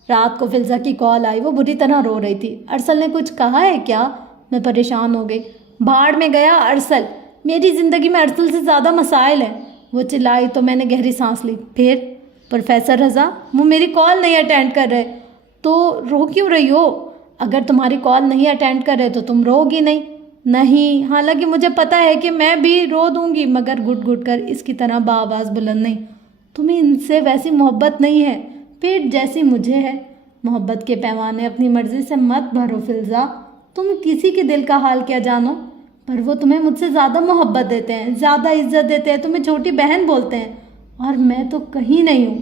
رات کو فلزا کی کال آئی۔ وہ بری طرح رو رہی تھی۔ ارسل نے کچھ کہا ہے کیا؟ میں پریشان ہو گئی۔ بھاڑ میں گیا ارسل، میری زندگی میں ارسل سے زیادہ مسائل ہیں۔ وہ چلائی تو میں نے گہری سانس لی۔ پھر پروفیسر رضا، وہ میری کال نہیں اٹینڈ کر رہے تو رو کیوں رہی ہو؟ اگر تمہاری کال نہیں اٹینڈ کر رہے تو تم رو گی نہیں؟ نہیں، حالانکہ مجھے پتا ہے کہ میں بھی رو دوں گی، مگر گھٹ گھٹ کر، اس کی طرح بآواز بلند نہیں۔ تمہیں ان سے ویسی محبت نہیں ہے پیٹ جیسی مجھے ہے۔ محبت کے پیمانے اپنی مرضی سے مت بھرو فلزا۔ تم کسی کے دل کا حال کیا جانو؟ پر وہ تمہیں مجھ سے زیادہ محبت دیتے ہیں، زیادہ عزت دیتے ہیں، تمہیں چھوٹی بہن بولتے ہیں، اور میں تو کہیں نہیں ہوں۔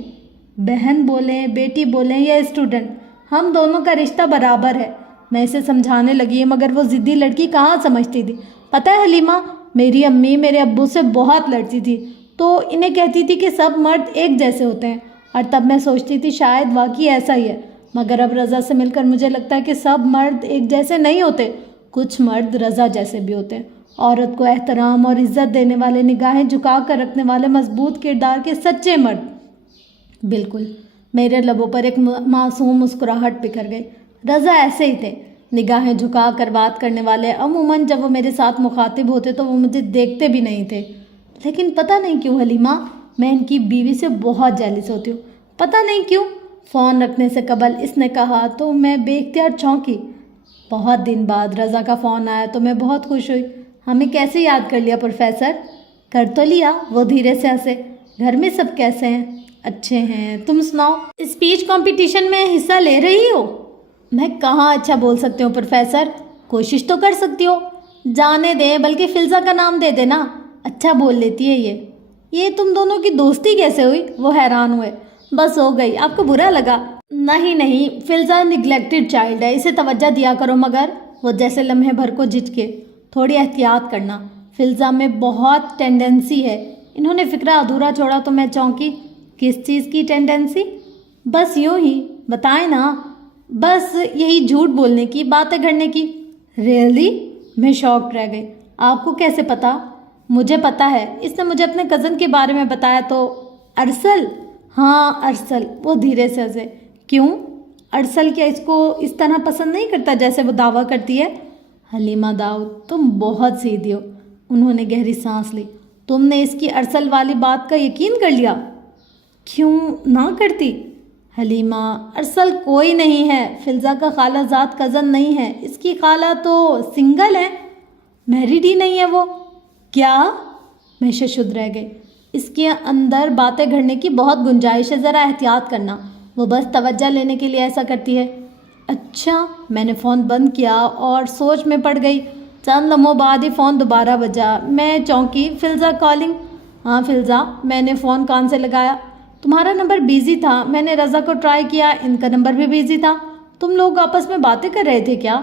بہن بولیں، بیٹی بولیں یا اسٹوڈنٹ، ہم دونوں کا رشتہ برابر ہے۔ میں اسے سمجھانے لگی مگر وہ ضدی لڑکی کہاں سمجھتی تھی۔ پتہ ہے حلیمہ، میری امی میرے ابو سے بہت لڑتی تھی، تو انہیں کہتی تھی کہ سب مرد ایک جیسے ہوتے ہیں، اور تب میں سوچتی تھی شاید واقعی ایسا ہی ہے، مگر اب رضا سے مل کر مجھے لگتا ہے کہ سب مرد ایک جیسے نہیں ہوتے، کچھ مرد رضا جیسے بھی ہوتے ہیں، عورت کو احترام اور عزت دینے والے، نگاہیں جھکا کر رکھنے والے، مضبوط کردار کے سچے مرد۔ بالکل۔ میرے لبوں پر ایک معصوم مسکراہٹ بکھر گئی۔ رضا ایسے ہی تھے، نگاہیں جھکا کر بات کرنے والے۔ عموماً جب وہ میرے ساتھ مخاطب ہوتے تو وہ مجھے دیکھتے بھی نہیں تھے، لیکن پتہ نہیں کیوں حلیمہ، میں ان کی بیوی سے بہت جیلس ہوتی ہوں، پتہ نہیں کیوں۔ فون رکھنے سے قبل اس نے کہا تو میں بے اختیار چونکی۔ بہت دن بعد رضا کا فون آیا تو میں بہت خوش ہوئی۔ ہمیں کیسے یاد کر لیا پروفیسر؟ کر تو لیا، وہ دھیرے سے ہنسے۔ گھر میں سب کیسے ہیں؟ اچھے ہیں، تم سناؤ؟ اسپیچ کمپٹیشن میں حصہ لے رہی ہو؟ میں کہاں اچھا بول سکتی ہوں پروفیسر، کوشش تو کر سکتی ہو۔ جانے دیں، بلکہ فلزا کا نام دے دینا، اچھا بول لیتی ہے یہ تم دونوں کی دوستی کیسے ہوئی؟ وہ حیران ہوئے۔ بس ہو گئی، آپ کو برا لگا؟ نہیں، فلزا نگلیکٹڈ چائلڈ ہے، اسے توجہ دیا کرو۔ مگر وہ جیسے لمحے بھر کو جھجکے، تھوڑی احتیاط کرنا، فلزا میں بہت ٹینڈنسی ہے۔ انہوں نے فکرہ ادھورا چھوڑا تو میں چونکی۔ کس چیز کی ٹینڈنسی؟ بس یوں ہی، بتائیں نا۔ بس یہی جھوٹ بولنے کی، باتیں گھڑنے کی۔ ریئلی؟ میں شاکڈ رہ گئی۔ آپ کو کیسے پتا؟ مجھے پتا ہے، اس نے مجھے اپنے کزن کے بارے میں بتایا تو۔ ارسل؟ ہاں ارسل، وہ دھیرے سے ہنسے۔ کیوں؟ ارسل کیا اس کو اس طرح پسند نہیں کرتا جیسے وہ دعویٰ کرتی ہے؟ حلیمہ داؤد، تم بہت سیدھی ہو۔ انہوں نے گہری سانس لی۔ تم نے اس کی ارسل والی بات کا یقین کر لیا؟ کیوں نہ کرتی؟ حلیمہ، ارسل کوئی نہیں ہے، فلزا کا خالہ زاد کزن نہیں ہے، اس کی خالہ تو سنگل ہے، میریڈ ہی نہیں ہے وہ۔ کیا؟ میں ششد رہ گئی۔ اس کے اندر باتیں گھڑنے کی بہت گنجائش ہے، ذرا احتیاط کرنا، وہ بس توجہ لینے کے لیے ایسا کرتی ہے۔ اچھا، میں نے فون بند کیا اور سوچ میں پڑ گئی۔ چند لمحوں بعد ہی فون دوبارہ بجا۔ میں چونکی۔ فلزا کالنگ؟ ہاں فلزا، میں نے فون کان سے لگایا۔ تمہارا نمبر بیزی تھا، میں نے رضا کو ٹرائی کیا، ان کا نمبر بھی بیزی تھا۔ تم لوگ آپس میں باتیں کر رہے تھے کیا؟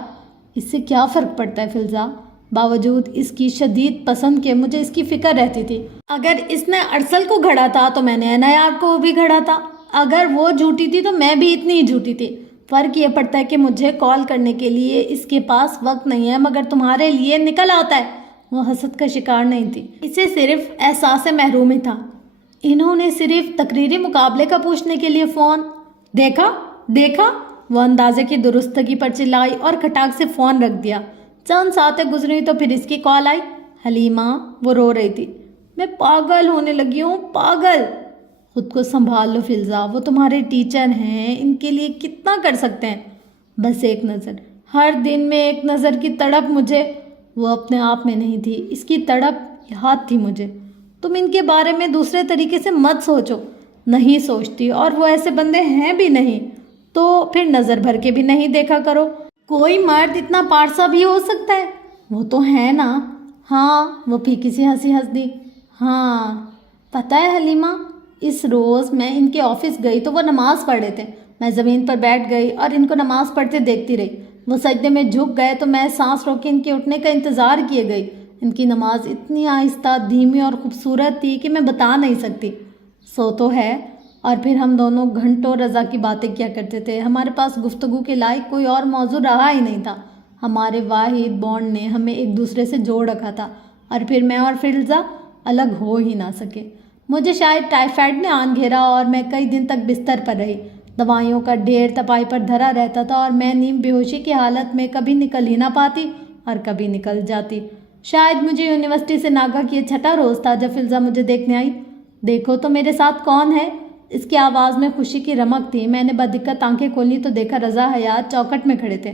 اس سے کیا فرق پڑتا ہے فلزا؟ باوجود اس کی شدید پسند کے مجھے اس کی فکر رہتی تھی۔ اگر اس نے ارسل کو گھڑا تھا تو میں نے عنایات کو بھی گھڑا تھا۔ اگر وہ جھوٹی تھی تو میں بھی اتنی ہی جھوٹی تھی۔ فرق یہ پڑتا ہے کہ مجھے کال کرنے کے لیے اس کے پاس وقت نہیں ہے، مگر تمہارے لیے نکل آتا ہے۔ وہ حسد کا شکار نہیں تھی، اسے صرف احساس محرومی تھا۔ انہوں نے صرف تقریری مقابلے کا پوچھنے کے لیے فون دیکھا وہ اندازے کی درستگی پر چلائی اور کھٹاک سے فون رکھ دیا۔ چند ساتیں گزری تو پھر اس کی کال آئی۔ حلیمہ، وہ رو رہی تھی۔ میں پاگل ہونے لگی ہوں، پاگل۔ خود کو سنبھال لو فلزا، وہ تمہارے ٹیچر ہیں، ان کے لیے کتنا کر سکتے ہیں؟ بس ایک نظر، ہر دن میں ایک نظر کی تڑپ مجھے۔ وہ اپنے آپ میں نہیں تھی، اس کی تڑپ یاد تھی مجھے۔ تم ان کے بارے میں دوسرے طریقے سے مت سوچو۔ نہیں سوچتی، اور وہ ایسے بندے ہیں بھی نہیں، تو پھر نظر بھر کے بھی نہیں دیکھا کرو۔ کوئی مرد اتنا پارسا بھی ہو سکتا ہے؟ وہ تو ہے نا۔ ہاں، وہ پھیکی سی ہنسی ہنس دی۔ ہاں پتہ ہے حلیمہ، اس روز میں ان کے آفس گئی تو وہ نماز پڑھ رہے تھے۔ میں زمین پر بیٹھ گئی اور ان کو نماز پڑھتے دیکھتی رہی۔ وہ سجدے میں جھک گئے تو میں سانس روک کے ان کے اٹھنے کا انتظار کیے گئی۔ ان کی نماز اتنی آہستہ، دھیمی اور خوبصورت تھی کہ میں بتا نہیں سکتی۔ سو تو ہے، اور پھر ہم دونوں گھنٹوں رضا کی باتیں کیا کرتے تھے۔ ہمارے پاس گفتگو کے لائق کوئی اور موضوع رہا ہی نہیں تھا۔ ہمارے واحد بانڈ نے ہمیں ایک دوسرے سے جوڑ رکھا تھا، اور پھر میں اور فلزا الگ ہو ہی نہ سکے۔ مجھے شاید ٹائیفائڈ نے آن گھیرا اور میں کئی دن تک بستر پر رہی۔ دوائیوں کا ڈھیر تپائی پر دھرا رہتا تھا اور میں نیم بے ہوشی کی حالت میں کبھی نکل ہی نہ پاتی اور کبھی نکل جاتی۔ شاید مجھے یونیورسٹی سے ناگا کی یہ چھٹا روز تھا جب فلزا مجھے دیکھنے آئی۔ دیکھو تو میرے ساتھ کون ہے؟ اس کی آواز میں خوشی کی رمق تھی۔ میں نے بدقت آنکھیں کھولی تو دیکھا رضا حیات چوکٹ میں کھڑے تھے۔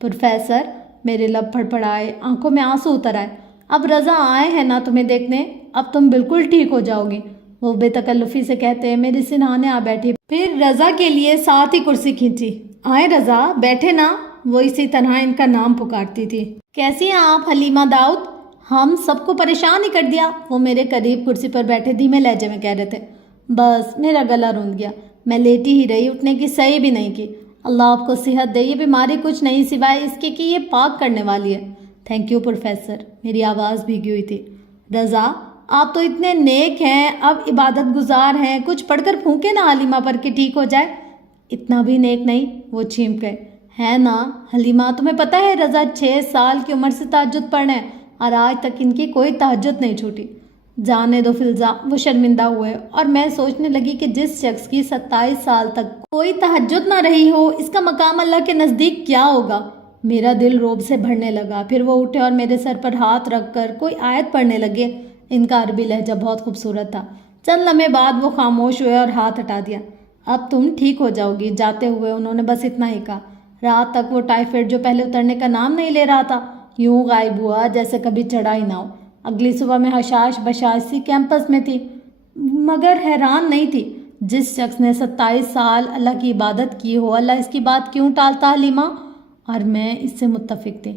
پروفیسر، میرے لب پھڑپڑائے، آنکھوں میں آنسو اتر آئے۔ اب رضا آئے ہیں نا تمہیں دیکھنے، اب تم بالکل ٹھیک ہو جاؤ گی، وہ بے تکلفی سے کہتے میری سنہانے آ بیٹھی۔ پھر رضا کے لیے ساتھ ہی کرسی کھینچی۔ آئے رضا، بیٹھے نا، وہ اسی طرح ان کا نام پکارتی تھی۔ کیسی ہیں آپ حلیمہ داؤد؟ ہم سب کو پریشان ہی کر دیا، وہ میرے قریب کرسی پر بیٹھے دھیمے لہجے میں کہہ رہے تھے۔ بس میرا گلا روند گیا، میں لیٹی ہی رہی، اٹھنے کی صحیح بھی نہیں کی۔ اللہ آپ کو صحت دے، یہ بیماری کچھ نہیں سوائے اس کے کہ یہ پاک کرنے والی ہے۔ تھینک یو پروفیسر، میری آواز بھیگی ہوئی تھی۔ رضا، آپ تو اتنے نیک ہیں، اب عبادت گزار ہیں، کچھ پڑھ کر پھونکے نا حلیمہ پر کہ ٹھیک ہو جائے۔ اتنا بھی نیک نہیں، وہ چھینپ گئے۔ ہے نا حلیمہ، تمہیں پتہ ہے رضا 6 سال کی عمر سے تہجد پڑھ رہے ہیں اور آج تک ان کی کوئی تہجد نہیں چھوٹی۔ جانے دو فلزا، وہ شرمندہ ہوئے، اور میں سوچنے لگی کہ جس شخص کی 27 سال تک کوئی تہجد نہ رہی ہو، اس کا مقام اللہ کے نزدیک کیا ہوگا۔ میرا دل رعب سے بھرنے لگا۔ پھر وہ اٹھے اور میرے سر پر ہاتھ رکھ کر کوئی آیت پڑھنے لگے۔ ان کا عربی لہجہ بہت خوبصورت تھا۔ چند لمحے بعد وہ خاموش ہوئے اور ہاتھ ہٹا دیا۔ اب تم ٹھیک ہو جاؤ گی، جاتے ہوئے انہوں نے بس اتنا ہی کہا۔ رات تک وہ ٹائیفائڈ جو پہلے اترنے کا نام نہیں لے رہا تھا، یوں غائب ہوا جیسے کبھی چڑھا ہی نہ ہو۔ اگلی صبح میں حشاش بشاش سی کیمپس میں تھی، مگر حیران نہیں تھی۔ جس شخص نے 27 سال اللہ کی عبادت کی ہو، اللہ اس کی بات کیوں ٹالتا حلیمہ؟ اور میں اس سے متفق تھی۔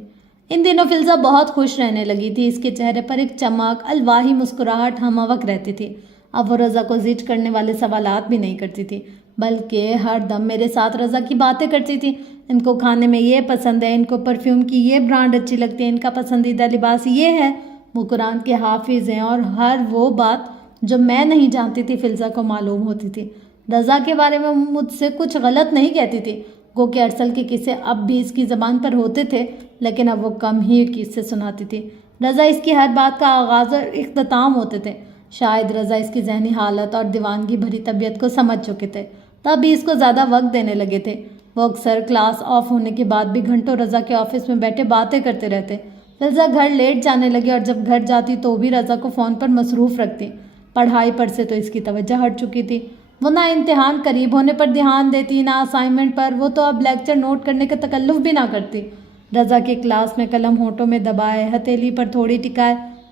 ان دنوں فلزا بہت خوش رہنے لگی تھی، اس کے چہرے پر ایک چمک، الواحی مسکراہٹ ہم وقت رہتی تھی۔ اب وہ رضا کو زج کرنے والے سوالات بھی نہیں کرتی تھی، بلکہ ہر دم میرے ساتھ رضا کی باتیں کرتی تھی۔ ان کو کھانے میں یہ پسند ہے، ان کو پرفیوم کی یہ برانڈ اچھی لگتی ہے، ان کا پسندیدہ لباس یہ ہے۔ وہ قرآن کے حافظ ہیں، اور ہر وہ بات جو میں نہیں جانتی تھی فلزا کو معلوم ہوتی تھی۔ رضا کے بارے میں مجھ سے کچھ غلط نہیں کہتی تھی، گو کہ ارسل کے قصے اب بھی اس کی زبان پر ہوتے تھے، لیکن اب وہ کم ہی قصے سناتی تھی۔ رضا اس کی ہر بات کا آغاز اور اختتام ہوتے تھے۔ شاید رضا اس کی ذہنی حالت اور دیوانگی بھری طبیعت کو سمجھ چکے تھے، تب بھی اس کو زیادہ وقت دینے لگے تھے۔ وہ اکثر کلاس آف ہونے کے بعد بھی گھنٹوں رضا کے آفس میں بیٹھے باتیں کرتے رہتے۔ فلزا گھر لیٹ جانے لگی، اور جب گھر جاتی تو بھی رضا کو فون پر مصروف رکھتی۔ پڑھائی پر سے تو اس کی توجہ ہٹ چکی تھی۔ وہ نہ امتحان قریب ہونے پر دھیان دیتی، نہ اسائنمنٹ پر۔ وہ تو اب لیکچر نوٹ کرنے کا تکلف بھی نہ کرتی۔ رضا کے کلاس میں قلم ہونٹوں میں دبائے، ہتھیلی پر تھوڑی ٹکائے،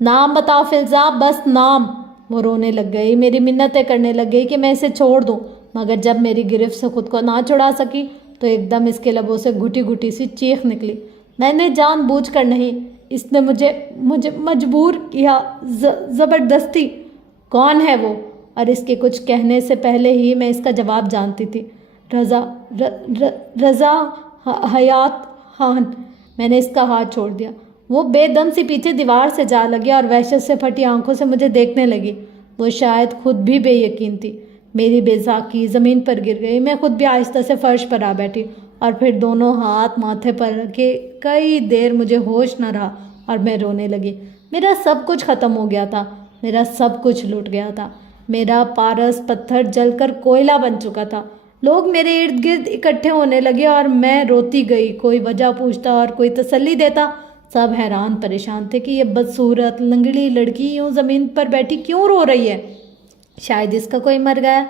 نام بتاؤ فلزا، بس نام۔ وہ رونے لگ گئی، میری منتیں کرنے لگ گئی کہ میں اسے چھوڑ دوں، مگر جب میری گرفت سے خود کو نہ چھڑا سکی تو ایک دم اس کے لبوں سے گھٹی گھٹی سی چیخ نکلی۔ میں نے جان بوجھ کر نہیں، اس نے مجھے مجبور کیا، زبردستی۔ کون ہے وہ؟ اور اس کے کچھ کہنے سے پہلے ہی میں اس کا جواب جانتی تھی۔ رضا حیات خان۔ میں نے اس کا ہاتھ چھوڑ دیا۔ وہ بے دم سی پیچھے دیوار سے جا لگی اور وحشت سے پھٹی آنکھوں سے مجھے دیکھنے لگی۔ وہ شاید خود بھی بے یقین تھی۔ میری بے ذاکی زمین پر گر گئی۔ میں خود بھی آہستہ سے فرش پر آ بیٹھی اور پھر دونوں ہاتھ ماتھے پر رکھے کئی دیر مجھے ہوش نہ رہا اور میں رونے لگی۔ میرا سب کچھ ختم ہو گیا تھا، میرا سب کچھ لٹ گیا تھا۔ میرا پارس پتھر جل کر کوئلہ بن چکا تھا۔ لوگ میرے ارد گرد اکٹھے ہونے لگے اور میں روتی گئی۔ کوئی وجہ پوچھتا اور کوئی تسلی دیتا۔ سب حیران پریشان تھے کہ یہ بدصورت لنگڑی لڑکی یوں زمین پر بیٹھی کیوں رو رہی ہے۔ شاید اس کا کوئی مر گیا۔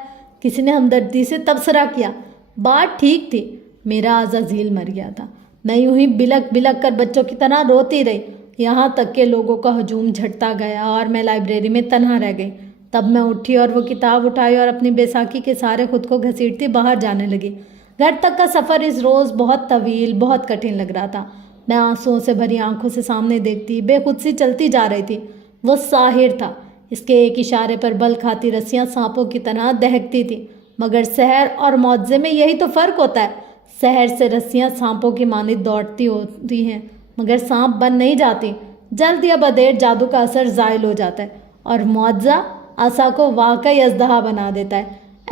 کسی نے ہمدردی سے تبصرہ کیا۔ بات ٹھیک تھی، میرا عزازیل مر گیا تھا۔ میں یوں ہی بلک بلک کر بچوں کی طرح روتی رہی، یہاں تک کہ لوگوں کا ہجوم جھٹتا گیا اور میں لائبریری میں تنہا رہ گئی۔ تب میں اٹھی اور وہ کتاب اٹھائی اور اپنی بے ساکی کے سارے خود کو گھسیٹتی باہر جانے لگی۔ گھر تک کا سفر اس روز بہت طویل، بہت کٹھن لگ رہا تھا۔ میں آنسوؤں سے بھری آنکھوں سے سامنے دیکھتی، بے خود سی چلتی جا رہی تھی۔ وہ ساحر تھا، اس کے ایک اشارے پر بل کھاتی رسیاں سانپوں کی طرح دہکتی تھیں۔ مگر سحر اور معجزے میں یہی تو فرق ہوتا ہے۔ سحر سے رسیاں سانپوں کی مانند دوڑتی ہوتی ہیں، مگر سانپ بن نہیں جاتی۔ جلد یا بدیر جادو کا اثر زائل ہو جاتا ہے اور معجزہ عصا کو واقعی اژدہا بنا دیتا ہے۔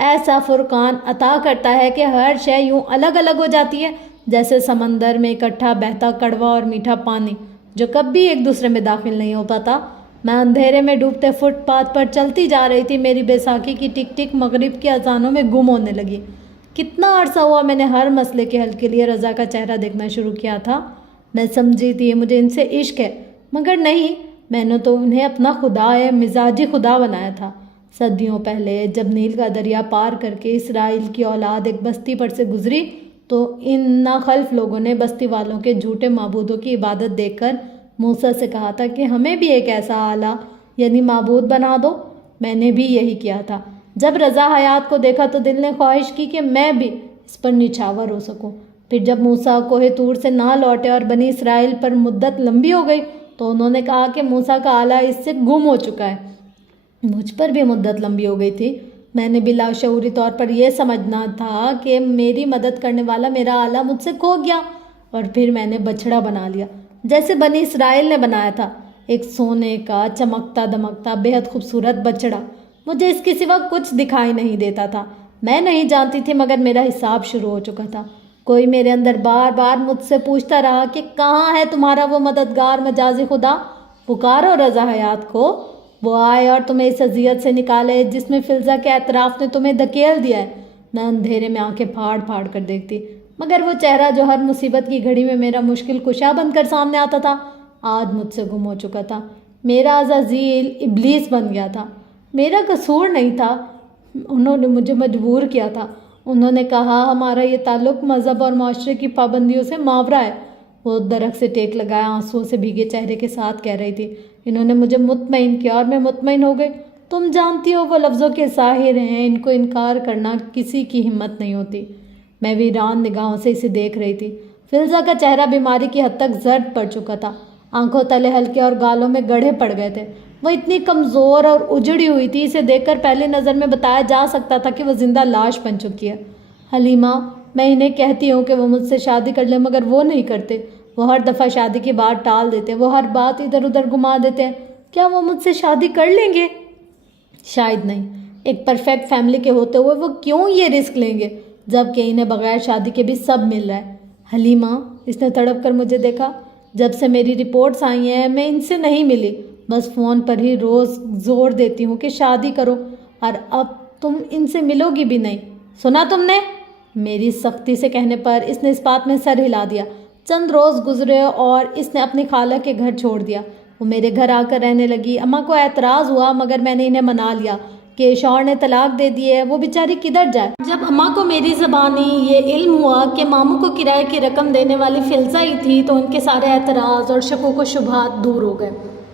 ایسا فرقان عطا کرتا ہے کہ ہر شے یوں الگ الگ ہو جاتی ہے جیسے سمندر میں اکٹھا بہتا کڑوا اور میٹھا پانی جو کبھی ایک دوسرے میں داخل نہیں ہو پاتا۔ میں اندھیرے میں ڈوبتے فٹ پاتھ پر چلتی جا رہی تھی۔ میری بیساکھی کی ٹک ٹک مغرب کی اذانوں میں گم ہونے لگی۔ کتنا عرصہ ہوا میں نے ہر مسئلے کے حل کے لیے رضا کا چہرہ دیکھنا شروع کیا تھا۔ میں سمجھی تھی مجھے ان سے عشق ہے، مگر نہیں، میں نے تو انہیں اپنا خدا مزاجی خدا بنایا تھا۔ صدیوں پہلے جب نیل کا دریا پار کر کے اسرائیل کی اولاد ایک بستی پر سے گزری تو ان ناخلف لوگوں نے بستی والوں کے جھوٹے معبودوں کی عبادت دیکھ کر موسیٰ سے کہا تھا کہ ہمیں بھی ایک ایسا الہ یعنی معبود بنا دو۔ میں نے بھی یہی کیا تھا۔ جب رضا حیات کو دیکھا تو دل نے خواہش کی کہ میں بھی اس پر نچھاور ہو سکوں۔ پھر جب موسیٰ کوہ طور سے نہ لوٹے اور بنی اسرائیل پر مدت لمبی ہو گئی تو انہوں نے کہا کہ موسیٰ کا الہ اس سے گم ہو چکا ہے۔ مجھ پر بھی مدت لمبی ہو گئی تھی۔ میں نے بھی لاشعوری طور پر یہ سمجھنا تھا کہ میری مدد کرنے والا میرا الہ مجھ سے کھو گیا، اور پھر میں نے بچھڑا بنا لیا جیسے بنی اسرائیل نے بنایا تھا، ایک سونے کا چمکتا دمکتا بہت خوبصورت بچڑا۔ مجھے اس کے سوا کچھ دکھائی نہیں دیتا تھا۔ میں نہیں جانتی تھی مگر میرا حساب شروع ہو چکا تھا۔ کوئی میرے اندر بار بار مجھ سے پوچھتا رہا کہ کہاں ہے تمہارا وہ مددگار مجازی خدا؟ پکارو رضا حیات کو، وہ آئے اور تمہیں اس اذیت سے نکالے جس میں فلزا کے اعتراف نے تمہیں دھکیل دیا ہے۔ میں اندھیرے میں آنکھیں پھاڑ پھاڑ کر دیکھتی، مگر وہ چہرہ جو ہر مصیبت کی گھڑی میں میرا مشکل کشا بن کر سامنے آتا تھا آج مجھ سے گم ہو چکا تھا۔ میرا عزازیل ابلیس بن گیا تھا۔ میرا قصور نہیں تھا، انہوں نے مجھے مجبور کیا تھا۔ انہوں نے کہا ہمارا یہ تعلق مذہب اور معاشرے کی پابندیوں سے ماورا ہے۔ وہ درخت سے ٹیک لگائے آنسوؤں سے بھیگے چہرے کے ساتھ کہہ رہی تھی۔ انہوں نے مجھے مطمئن کیا اور میں مطمئن ہو گئی۔ تم جانتی ہو وہ لفظوں کے ساحر ہیں، ان کو انکار کرنا کسی کی ہمت نہیں ہوتی۔ میں ویران نگاہوں سے اسے دیکھ رہی تھی۔ فلزا کا چہرہ بیماری کی حد تک زرد پڑ چکا تھا، آنکھوں تلے ہلکے اور گالوں میں گڑھے پڑ گئے تھے۔ وہ اتنی کمزور اور اجڑی ہوئی تھی، اسے دیکھ کر پہلی نظر میں بتایا جا سکتا تھا کہ وہ زندہ لاش بن چکی ہے۔ حلیمہ، میں انہیں کہتی ہوں کہ وہ مجھ سے شادی کر لیں مگر وہ نہیں کرتے۔ وہ ہر دفعہ شادی کی بات ٹال دیتے، وہ ہر بات ادھر ادھر گھما دیتے ہیں۔ کیا وہ مجھ سے شادی کر لیں گے؟ شاید نہیں۔ ایک پرفیکٹ فیملی کے ہوتے ہوئے وہ کیوں یہ رسک لیں گے جب کہ انہیں بغیر شادی کے بھی سب مل رہا ہے؟ حلیمہ، اس نے تڑپ کر مجھے دیکھا۔ جب سے میری رپورٹس آئی ہیں میں ان سے نہیں ملی، بس فون پر ہی روز زور دیتی ہوں کہ شادی کرو، اور اب تم ان سے ملو گی بھی نہیں۔ سنا تم نے؟ میری سختی سے کہنے پر اس نے اس بات میں سر ہلا دیا۔ چند روز گزرے اور اس نے اپنی خالہ کے گھر چھوڑ دیا۔ وہ میرے گھر آ کر رہنے لگی۔ اماں کو اعتراض ہوا مگر میں نے انہیں منا لیا کہ شوہر نے طلاق دے دی ہے، وہ بیچاری کدھر جائے۔ جب اماں کو میری زبانی یہ علم ہوا کہ ماموں کو کرائے کی رقم دینے والی فلزا ہی تھی تو ان کے سارے اعتراض اور شکوک و شبہات دور ہو گئے۔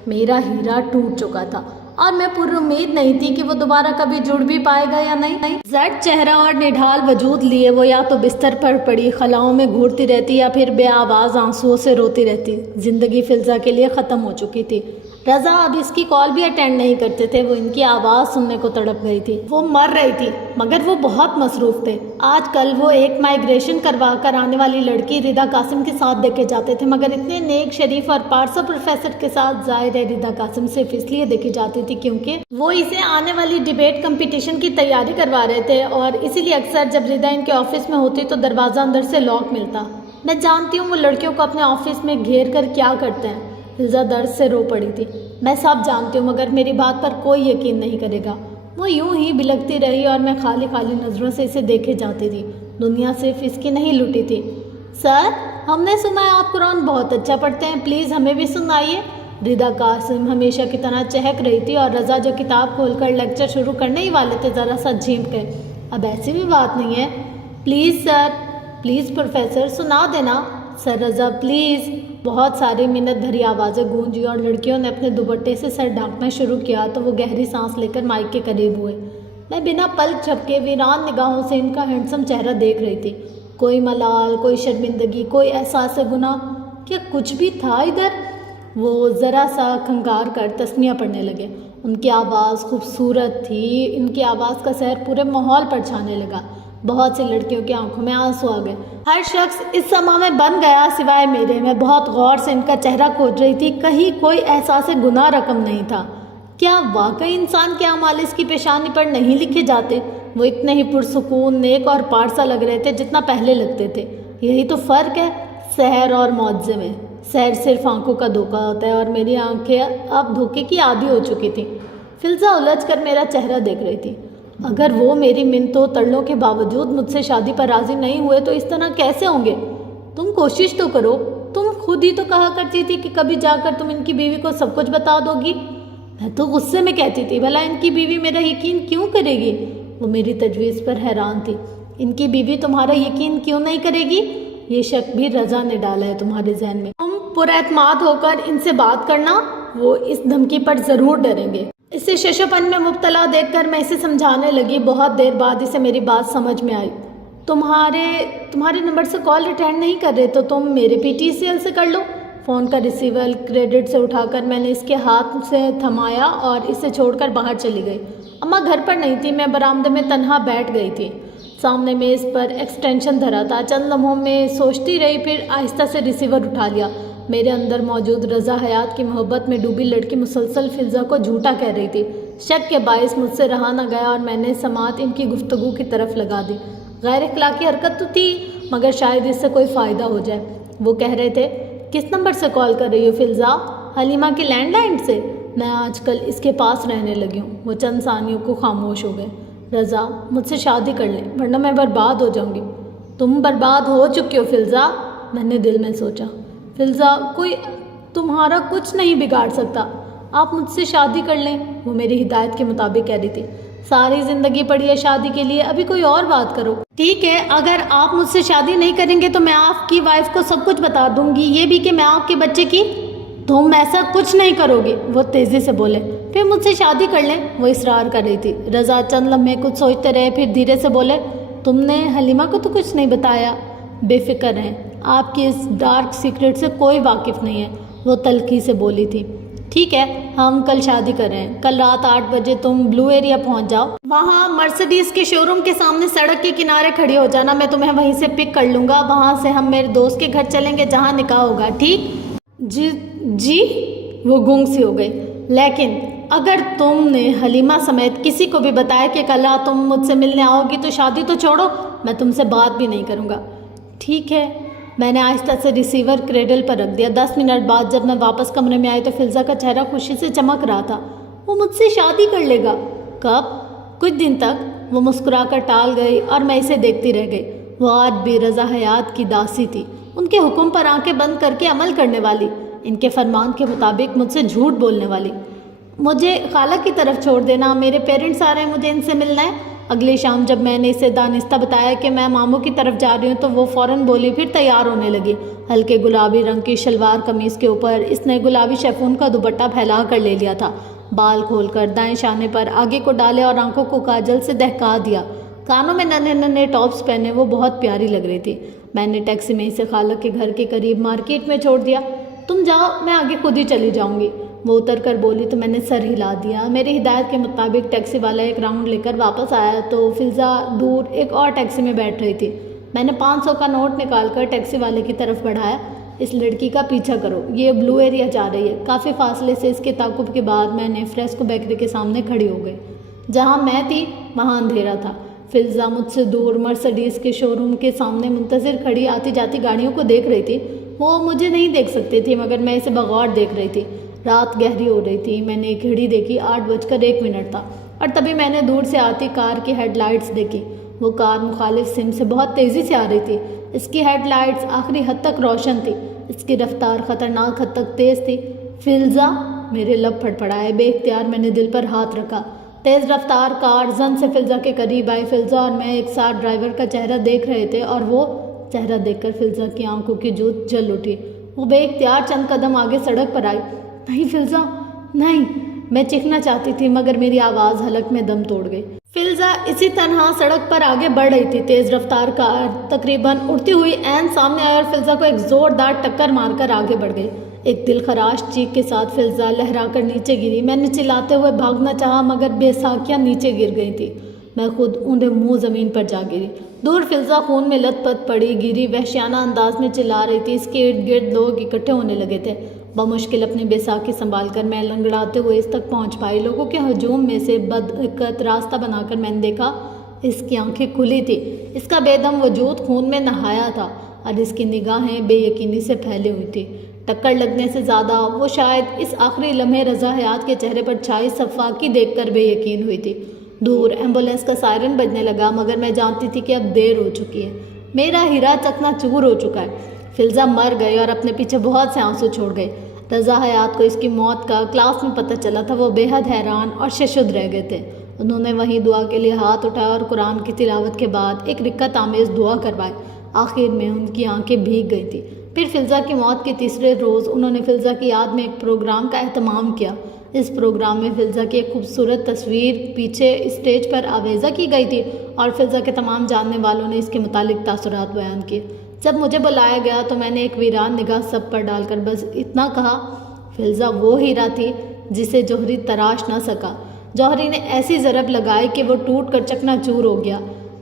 میرا ہیرا ٹوٹ چکا تھا اور میں پر امید نہیں تھی کہ وہ دوبارہ کبھی جڑ بھی پائے گا یا نہیں۔ زرد چہرہ اور نڈھال وجود لیے وہ یا تو بستر پر پڑی خلاؤں میں گھورتی رہتی یا پھر بے آواز آنسوؤں سے روتی رہتی۔ زندگی فلزا کے لیے ختم ہو چکی تھی۔ رضا اب اس کی کال بھی اٹینڈ نہیں کرتے تھے، وہ ان کی آواز سننے کو تڑپ گئی تھی۔ وہ مر رہی تھی مگر وہ بہت مصروف تھے۔ آج کل وہ ایک مائیگریشن کروا کر آنے والی لڑکی ردا قاسم کے ساتھ دیکھے جاتے تھے، مگر اتنے نیک شریف اور پارسا پروفیسر کے ساتھ ظاہر ہے ردا قاسم صرف اس لیے دیکھی جاتی تھی کیونکہ وہ اسے آنے والی ڈیبیٹ کمپٹیشن کی تیاری کروا رہے تھے، اور اسی لیے اکثر جب ردا ان کے آفس میں ہوتی تو دروازہ اندر سے لاک ملتا۔ میں جانتی ہوں وہ لڑکیوں کو اپنے آفس میں گھیر کر کیا کرتے ہیں۔ فلزا درد سے رو پڑی تھی۔ میں سب جانتی ہوں مگر میری بات پر کوئی یقین نہیں کرے گا۔ وہ یوں ہی بلکتی رہی اور میں خالی خالی نظروں سے اسے دیکھے جاتی تھی۔ دنیا صرف اس کی نہیں لٹی تھی۔ سر، ہم نے سنا ہے آپ قرآن بہت اچھا پڑھتے ہیں، پلیز ہمیں بھی سنائیے۔ ردا قاسم ہمیشہ کی طرح چہک رہی تھی اور رضا جو کتاب کھول کر لیکچر شروع کرنے ہی والے تھے ذرا سا جھینک گئے۔ اب ایسی بھی بات نہیں ہے، پلیز سر، پلیز پروفیسر سنا دینا۔ سر رضا پلیز۔ بہت ساری منت بھری آوازیں گونجی اور لڑکیوں نے اپنے دوپٹے سے سر ڈھانکنا شروع کیا تو وہ گہری سانس لے کر مائک کے قریب ہوئے۔ میں بنا پلک جھپکے ویران نگاہوں سے ان کا ہینڈسم چہرہ دیکھ رہی تھی۔ کوئی ملال، کوئی شرمندگی، کوئی احساس گناہ، کیا کچھ بھی تھا ادھر؟ وہ ذرا سا کھنگار کر تسمیہ پڑھنے لگے۔ ان کی آواز خوبصورت تھی، ان کی آواز کا سحر پورے ماحول پر چھانے لگا۔ بہت سی لڑکیوں کی آنکھوں میں آنسو آ گئے۔ ہر شخص اس سما میں بن گیا سوائے میرے۔ میں بہت غور سے ان کا چہرہ کھوج رہی تھی، کہیں کوئی احساس گناہ رقم نہیں تھا۔ کیا واقعی انسان کے اعمال اس کی پیشانی پر نہیں لکھے جاتے؟ وہ اتنے ہی پرسکون، نیک اور پارسا لگ رہے تھے جتنا پہلے لگتے تھے۔ یہی تو فرق ہے سحر اور معجزے میں۔ سحر صرف آنکھوں کا دھوکہ ہوتا ہے اور میری آنکھیں اب دھوکے کی عادی ہو چکی تھیں۔ فلزا الجھ کر میرا چہرہ دیکھ رہی تھی۔ اگر وہ میری منتوں تڑلوں کے باوجود مجھ سے شادی پر راضی نہیں ہوئے تو اس طرح کیسے ہوں گے؟ تم کوشش تو کرو، تم خود ہی تو کہا کرتی تھی کہ کبھی جا کر تم ان کی بیوی کو سب کچھ بتا دو گی۔ میں تو غصے میں کہتی تھی بھلا ان کی بیوی میرا یقین کیوں کرے گی؟ وہ میری تجویز پر حیران تھی۔ ان کی بیوی تمہارا یقین کیوں نہیں کرے گی؟ یہ شک بھی رضا نے ڈالا ہے تمہارے ذہن میں۔ تم پر اعتماد ہو کر ان سے بات کرنا، وہ اس دھمکی پر ضرور ڈریں گے۔ اسے ششپن میں مبتلا دیکھ کر میں اسے سمجھانے لگی۔ بہت دیر بعد اسے میری بات سمجھ میں آئی۔ تمہارے نمبر سے کال اٹینڈ نہیں کر رہے تو تم میرے پی ٹی سی ایل سے کر لو۔ فون کا ریسیور کریڈٹ سے اٹھا کر میں نے اس کے ہاتھ سے تھمایا اور اسے چھوڑ کر باہر چلی گئی۔ اماں گھر پر نہیں تھی، میں برآمدے میں تنہا بیٹھ گئی تھی۔ سامنے میز پر ایکسٹینشن دھرا تھا۔ چند لمحوں میں سوچتی رہی، پھر آہستہ سے ریسیور اٹھا لیا۔ میرے اندر موجود رضا حیات کی محبت میں ڈوبی لڑکی مسلسل فلزا کو جھوٹا کہہ رہی تھی۔ شک کے باعث مجھ سے رہا نہ گیا اور میں نے سماعت ان کی گفتگو کی طرف لگا دی۔ غیر اخلاقی حرکت تو تھی مگر شاید اس سے کوئی فائدہ ہو جائے۔ وہ کہہ رہے تھے، کس نمبر سے کال کر رہی ہو فلزا؟ حلیمہ کی لینڈ لائن سے؟ میں آج کل اس کے پاس رہنے لگی ہوں۔ وہ چند ثانیوں کو خاموش ہو گئے۔ رضا، مجھ سے شادی کر لیں ورنہ میں برباد ہو جاؤں گی۔ تم برباد ہو چکی ہو فلزا، میں نے دل میں سوچا۔ فلزا، کوئی تمہارا کچھ نہیں بگاڑ سکتا، آپ مجھ سے شادی کر لیں۔ وہ میری ہدایت کے مطابق کہہ رہی تھی۔ ساری زندگی پڑی ہے شادی کے لیے، ابھی کوئی اور بات کرو۔ ٹھیک ہے، اگر آپ مجھ سے شادی نہیں کریں گے تو میں آپ کی وائف کو سب کچھ بتا دوں گی، یہ بھی کہ میں آپ کے بچے کی۔ تم ایسا کچھ نہیں کرو گی، وہ تیزی سے بولے۔ پھر مجھ سے شادی کر لیں، وہ اصرار کر رہی تھی۔ رضا چند لمحے کچھ سوچتے رہے، پھر دھیرے سے بولے، تم نے حلیمہ کو تو کچھ نہیں بتایا؟ بے فکر رہیں، آپ کی اس ڈارک سیکرٹ سے کوئی واقف نہیں ہے، وہ تلخی سے بولی تھی۔ ٹھیک ہے، ہم کل شادی کر رہے ہیں۔ کل رات 8 بجے تم بلو ایریا پہنچ جاؤ، وہاں مرسڈیز کے شو روم کے سامنے سڑک کے کنارے کھڑی ہو جانا، میں تمہیں وہیں سے پک کر لوں گا۔ وہاں سے ہم میرے دوست کے گھر چلیں گے جہاں نکاح ہوگا، ٹھیک؟ جی وہ گنگ سی ہو گئی۔ لیکن اگر تم نے حلیمہ سمیت کسی کو بھی بتایا کہ کل رات تم مجھ سے ملنے آؤ گی تو شادی تو چھوڑو، میں تم سے بات بھی نہیں کروں گا۔ ٹھیک ہے، میں نے آہستہ سے ریسیور کریڈل پر رکھ دیا۔ 10 منٹ بعد جب میں واپس کمرے میں آئی تو فلزا کا چہرہ خوشی سے چمک رہا تھا۔ وہ مجھ سے شادی کر لے گا؟ کب؟ کچھ دن تک، وہ مسکرا کر ٹال گئی اور میں اسے دیکھتی رہ گئی۔ وہ آج بھی رضا حیات کی داسی تھی، ان کے حکم پر آنکھیں بند کر کے عمل کرنے والی، ان کے فرمان کے مطابق مجھ سے جھوٹ بولنے والی۔ مجھے خالہ کی طرف چھوڑ دینا، میرے پیرنٹس آ رہے ہیں، مجھے ان سے ملنا ہے۔ اگلی شام جب میں نے اسے دانستہ بتایا کہ میں ماموں کی طرف جا رہی ہوں تو وہ فوراً بولی، پھر تیار ہونے لگی۔ ہلکے گلابی رنگ کی شلوار قمیض کے اوپر اس نے گلابی شیفون کا دوپٹہ پھیلا کر لے لیا تھا، بال کھول کر دائیں شانے پر آگے کو ڈالے اور آنکھوں کو کاجل سے دہکا دیا۔ کانوں میں ننھے ننھے ٹاپس پہنے وہ بہت پیاری لگ رہی تھی۔ میں نے ٹیکسی میں اسے خالہ کے گھر کے قریب مارکیٹ میں چھوڑ دیا۔ تم جاؤ، میں آگے خود ہی چلی جاؤں گی، وہ اتر کر بولی تو میں نے سر ہلا دیا۔ میری ہدایت کے مطابق ٹیکسی والا ایک راؤنڈ لے کر واپس آیا تو فلزا دور ایک اور ٹیکسی میں بیٹھ رہی تھی۔ میں نے 500 کا نوٹ نکال کر ٹیکسی والے کی طرف بڑھایا۔ اس لڑکی کا پیچھا کرو، یہ بلو ایریا جا رہی ہے۔ کافی فاصلے سے اس کے تعاقب کے بعد میں نے فریسکو بیکری کے سامنے کھڑی ہو گئی۔ جہاں میں تھی وہاں اندھیرا تھا۔ فلزا مجھ سے دور مرسڈیز کے شو روم کے سامنے منتظر کھڑی آتی جاتی گاڑیوں کو دیکھ رہی تھی۔ وہ مجھے نہیں دیکھ سکتی تھی مگر میں اسے بغور دیکھ رہی تھی۔ رات گہری ہو رہی تھی۔ میں نے ایک گھڑی دیکھی، 8:01 تھا، اور تبھی میں نے دور سے آتی کار کی ہیڈ لائٹس دیکھی۔ وہ کار مخالف سمت سے بہت تیزی سے آ رہی تھی۔ اس کی ہیڈ لائٹس آخری حد تک روشن تھی۔ اس کی رفتار خطرناک حد تک تیز تھی۔ فلزا، میرے لب پھڑپڑائے۔ بے اختیار میں نے دل پر ہاتھ رکھا۔ تیز رفتار کار زن سے فلزا کے قریب آئی۔ فلزا اور میں ایک ساتھ ڈرائیور کا چہرہ دیکھ رہے تھے اور وہ چہرہ دیکھ کر فلزا کی آنکھوں کی جوت جل اٹھی۔ وہ بے اختیار چند قدم آگے سڑک پر آئی۔ نہیں فلزا، نہیں، میں چیخنا چاہتی تھی مگر میری آواز حلق میں دم توڑ گئی۔ فلزا اسی طرح سڑک پر آگے بڑھ رہی تھی۔ تیز رفتار کار تقریباً اڑتی ہوئی عین سامنے آئی اور فلزا کو ایک زوردار ٹکر مار کر آگے بڑھ گئی۔ ایک دل خراش چیخ کے ساتھ فلزا لہرا کر نیچے گری۔ میں نے چلاتے ہوئے بھاگنا چاہا مگر بے ساکیاں نیچے گر گئی تھی۔ میں خود اونڈے منہ زمین پر جا گری۔ دور فلزا خون میں لت پت پڑی گری وحشیانہ انداز میں چلا رہی تھی۔ اس کے ارد گرد لوگ اکٹھے ہونے لگے تھے۔ بمشکل اپنی بے ساکی سنبھال کر میں لنگڑاتے ہوئے اس تک پہنچ پائی۔ لوگوں کے ہجوم میں سے بدعقت راستہ بنا کر میں نے دیکھا اس کی آنکھیں کھلی تھی۔ اس کا بے دم وجود خون میں نہایا تھا اور اس کی نگاہیں بے یقینی سے پھیلی ہوئی تھی۔ ٹکر لگنے سے زیادہ وہ شاید اس آخری لمحے رضا حیات کے چہرے پر چھائی صفاقی دیکھ کر بے یقین ہوئی تھی۔ دور ایمبولینس کا سائرن بجنے لگا مگر میں جانتی تھی کہ اب دیر ہو چکی ہے۔ میرا ہیرا چکنا چور ہو چکا ہے۔ فلزا مر گئی اور اپنے پیچھے بہت سے آنسو چھوڑ گئے۔ رضا حیات کو اس کی موت کا کلاس میں پتہ چلا تھا۔ وہ بے حد حیران اور ششد رہ گئے تھے۔ انہوں نے وہیں دعا کے لیے ہاتھ اٹھایا اور قرآن کی تلاوت کے بعد ایک رکعت آمیز دعا کروائی۔ آخر میں ان کی آنکھیں بھیگ گئی تھی۔ پھر فلزا کی موت کے تیسرے روز انہوں نے فلزا کی یاد میں ایک پروگرام کا اہتمام کیا۔ اس پروگرام میں فلزا کی ایک خوبصورت تصویر پیچھے اسٹیج پر آویزہ کی گئی تھی اور فلزا کے تمام جاننے والوں نے اس کے متعلق تاثرات بیان کیے۔ جب مجھے بلایا گیا تو میں نے ایک ویران نگاہ سب پر ڈال کر بس اتنا کہا، فلزا وہ ہیرا تھی جسے جوہری تراش نہ سکا۔ جوہری نے ایسی ضرب لگائی کہ وہ ٹوٹ کر چکنا چور ہو گیا۔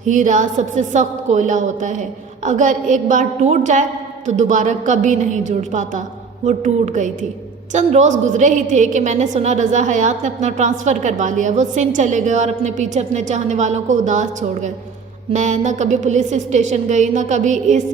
ہیرا سب سے سخت کوئلہ ہوتا ہے، اگر ایک بار ٹوٹ جائے تو دوبارہ کبھی نہیں جڑ پاتا۔ وہ ٹوٹ گئی تھی۔ چند روز گزرے ہی تھے کہ میں نے سنا رضا حیات نے اپنا ٹرانسفر کروا لیا۔ وہ سندھ چلے گئے اور اپنے پیچھے اپنے چاہنے والوں کو اداس چھوڑ گئے۔ میں نہ کبھی پولیس اسٹیشن گئی نہ کبھی اس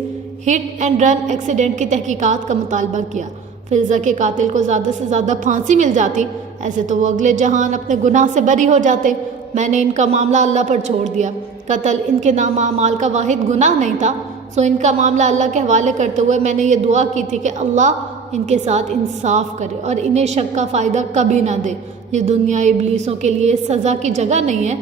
ہٹ اینڈ رن ایکسیڈنٹ کی تحقیقات کا مطالبہ کیا۔ فلزا کے قاتل کو زیادہ سے زیادہ پھانسی مل جاتی، ایسے تو وہ اگلے جہان اپنے گناہ سے بری ہو جاتے۔ میں نے ان کا معاملہ اللہ پر چھوڑ دیا۔ قتل ان کے نام اعمال کا واحد گناہ نہیں تھا، سو ان کا معاملہ اللہ کے حوالے کرتے ہوئے میں نے یہ دعا کی تھی کہ اللہ ان کے ساتھ انصاف کرے اور انہیں شک کا فائدہ کبھی نہ دے۔ یہ دنیا ابلیسوں کے لیے سزا کی جگہ نہیں ہے۔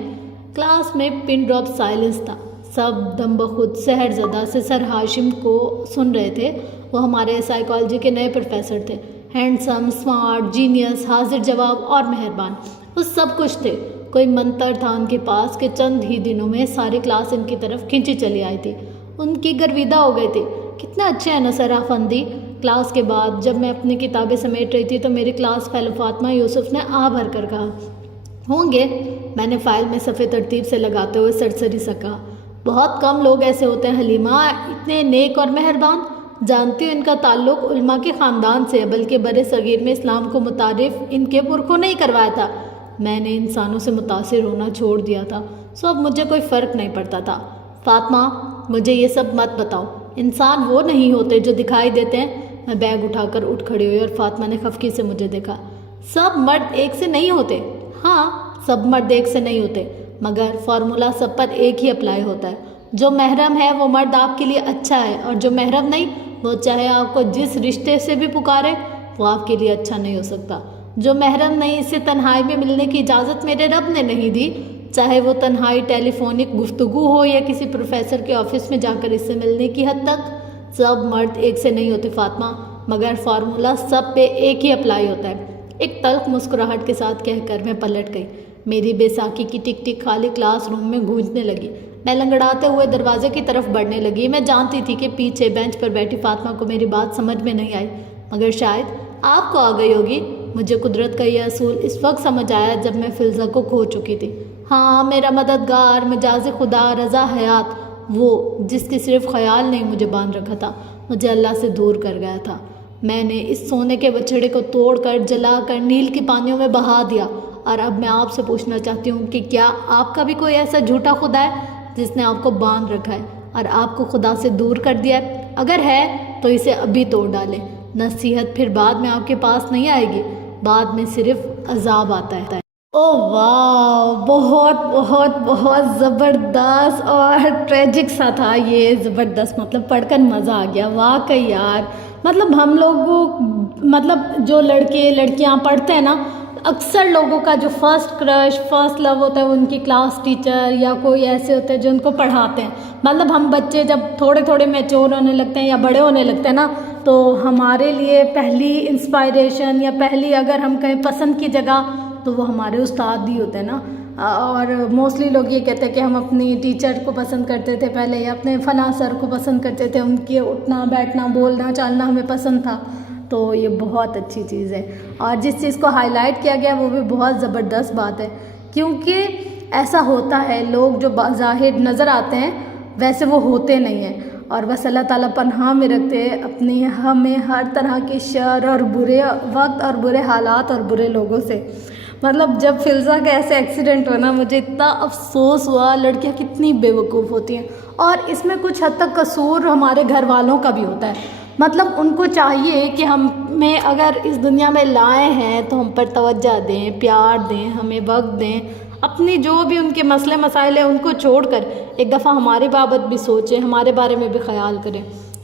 کلاس میں پن ڈراپ سائلنس تھا۔ سب دم بخود سحر زدہ سے سر ہاشم کو سن رہے تھے۔ وہ ہمارے سائیکالوجی کے نئے پروفیسر تھے۔ ہینڈسم، اسمارٹ، جینیس، حاضر جواب اور مہربان، وہ سب کچھ تھے۔ کوئی منتر تھا ان کے پاس کہ چند ہی دنوں میں ساری کلاس ان کی طرف کھینچی چلی آئی تھی۔ ان کی گرویدہ ہو گئی تھی۔ کتنا اچھے ہیں نصر افندی۔ کلاس کے بعد جب میں اپنی کتابیں سمیٹ رہی تھی تو میری کلاس فیلو فاطمہ یوسف نے آہ بھر کر کہا، ہوں گے؟ میں نے فائل میں صفحے ترتیب سے لگاتے ہوئے سرسری سا کہا، بہت کم لوگ ایسے ہوتے ہیں حلیمہ، اتنے نیک اور مہربان۔ جانتی ہوں ان کا تعلق علماء کے خاندان سے ہے، بلکہ بر صغیر میں اسلام کو متعارف ان کے پرکھوں نے ہی کروایا تھا۔ میں نے انسانوں سے متاثر ہونا چھوڑ دیا تھا، سو اب مجھے کوئی فرق نہیں پڑتا تھا۔ فاطمہ، مجھے یہ سب مت بتاؤ۔ انسان وہ نہیں ہوتے جو دکھائی دیتے ہیں۔ میں بیگ اٹھا کر اٹھ کھڑی ہوئی اور فاطمہ نے خفگی سے مجھے دیکھا۔ سب مرد ایک سے نہیں ہوتے۔ ہاں، سب مرد ایک سے نہیں ہوتے، مگر فارمولا سب پر ایک ہی اپلائی ہوتا ہے۔ جو محرم ہے وہ مرد آپ کے لیے اچھا ہے، اور جو محرم نہیں، وہ چاہے آپ کو جس رشتے سے بھی پکارے وہ آپ کے لیے اچھا نہیں ہو سکتا۔ جو محرم نہیں، اسے تنہائی میں ملنے کی اجازت میرے رب نے نہیں دی۔ چاہے وہ تنہائی ٹیلی فونک گفتگو ہو یا کسی پروفیسر کے آفس میں جا کر اس سے ملنے کی حد تک۔ سب مرد ایک سے نہیں ہوتے فاطمہ، مگر فارمولہ سب پہ ایک ہی اپلائی ہوتا ہے، ایک تلخ مسکراہٹ کے ساتھ کہہ کر میں پلٹ گئی۔ میری بے ساکی کی ٹک ٹک خالی کلاس روم میں گونجنے لگی۔ میں لنگڑاتے ہوئے دروازے کی طرف بڑھنے لگی۔ میں جانتی تھی کہ پیچھے بینچ پر بیٹھی فاطمہ کو میری بات سمجھ میں نہیں آئی، مگر شاید آپ کو آ گئی ہوگی۔ مجھے قدرت کا یہ اصول اس وقت سمجھ آیا جب میں فلزہ کو کھو چکی تھی۔ ہاں، میرا مددگار، مجاز خدا، رضا حیات، وہ جس کی صرف خیال نہیں مجھے باندھ رکھا تھا، مجھے اللہ سے دور کر گیا تھا۔ میں نے اس سونے کے بچھڑے کو توڑ کر جلا کر نیل کی پانیوں میں بہا دیا، اور اب میں آپ سے پوچھنا چاہتی ہوں کہ کیا آپ کا بھی کوئی ایسا جھوٹا خدا ہے جس نے آپ کو باندھ رکھا ہے اور آپ کو خدا سے دور کر دیا ہے؟ اگر ہے تو اسے ابھی توڑ ڈالیں۔ نصیحت پھر بعد میں آپ کے پاس نہیں آئے گی، بعد میں صرف عذاب آتا ہے۔ او واو، بہت بہت بہت زبردست اور ٹریجک سا تھا یہ، زبردست، مطلب پڑھ کر مزہ آ گیا واقعی یار۔ مطلب ہم لوگوں، مطلب جو لڑکے لڑکیاں پڑھتے ہیں نا، اکثر لوگوں کا جو فرسٹ کرش، فرسٹ لو ہوتا ہے وہ ان کی کلاس ٹیچر یا کوئی ایسے ہوتے ہیں جو ان کو پڑھاتے ہیں۔ مطلب ہم بچے جب تھوڑے تھوڑے میچور ہونے لگتے ہیں یا بڑے ہونے لگتے ہیں نا، تو ہمارے لیے پہلی انسپائریشن یا پہلی اگر ہم کہیں پسند کی جگہ تو وہ ہمارے استاد ہی ہوتے ہیں نا۔ اور موسٹلی لوگ یہ کہتے ہیں کہ ہم اپنی ٹیچر کو پسند کرتے تھے پہلے، یا اپنے فلاں سر کو پسند کرتے تھے، ان کے اٹھنا بیٹھنا بولنا چالنا ہمیں پسند تھا، تو یہ بہت اچھی چیز ہے۔ اور جس چیز کو ہائی لائٹ کیا گیا وہ بھی بہت زبردست بات ہے، کیونکہ ایسا ہوتا ہے لوگ جو بظاہر نظر آتے ہیں ویسے وہ ہوتے نہیں ہیں، اور بس اللہ تعالیٰ پناہ میں رکھتے ہیں اپنی ہمیں ہر طرح کے شر اور برے وقت اور برے حالات اور برے لوگوں سے۔ مطلب جب فلزہ کا ایسے ایکسیڈنٹ ہونا، مجھے اتنا افسوس ہوا، لڑکیاں کتنی بے وقوف ہوتی ہیں، اور اس میں کچھ حد تک قصور ہمارے گھر والوں کا بھی ہوتا ہے۔ مطلب ان کو چاہیے کہ ہمیں اگر اس دنیا میں لائے ہیں تو ہم پر توجہ دیں، پیار دیں، ہمیں وقت دیں، اپنی جو بھی ان کے مسئلے مسائل ہیں ان کو چھوڑ کر ایک دفعہ ہماری بابت بھی سوچیں، ہمارے بارے میں بھی خیال کریں۔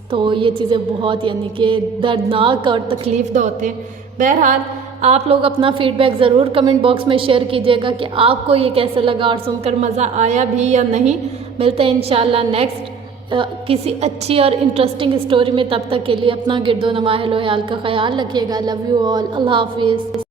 تو یہ چیزیں بہت یعنی کہ دردناک اور تکلیف دہ ہوتے ہیں۔ بہرحال آپ لوگ اپنا فیڈ بیک ضرور کمنٹ باکس میں شیئر کیجیے گا کہ آپ کو یہ کیسے لگا اور سن کر مزہ آیا بھی یا نہیں۔ ملتے ہیں انشاءاللہ نیکسٹ کسی اچھی اور انٹرسٹنگ اسٹوری میں، تب تک کے لیے اپنا گرد و نواح اہل و عیال کا خیال رکھیے گا۔ لو یو آل، اللہ حافظ۔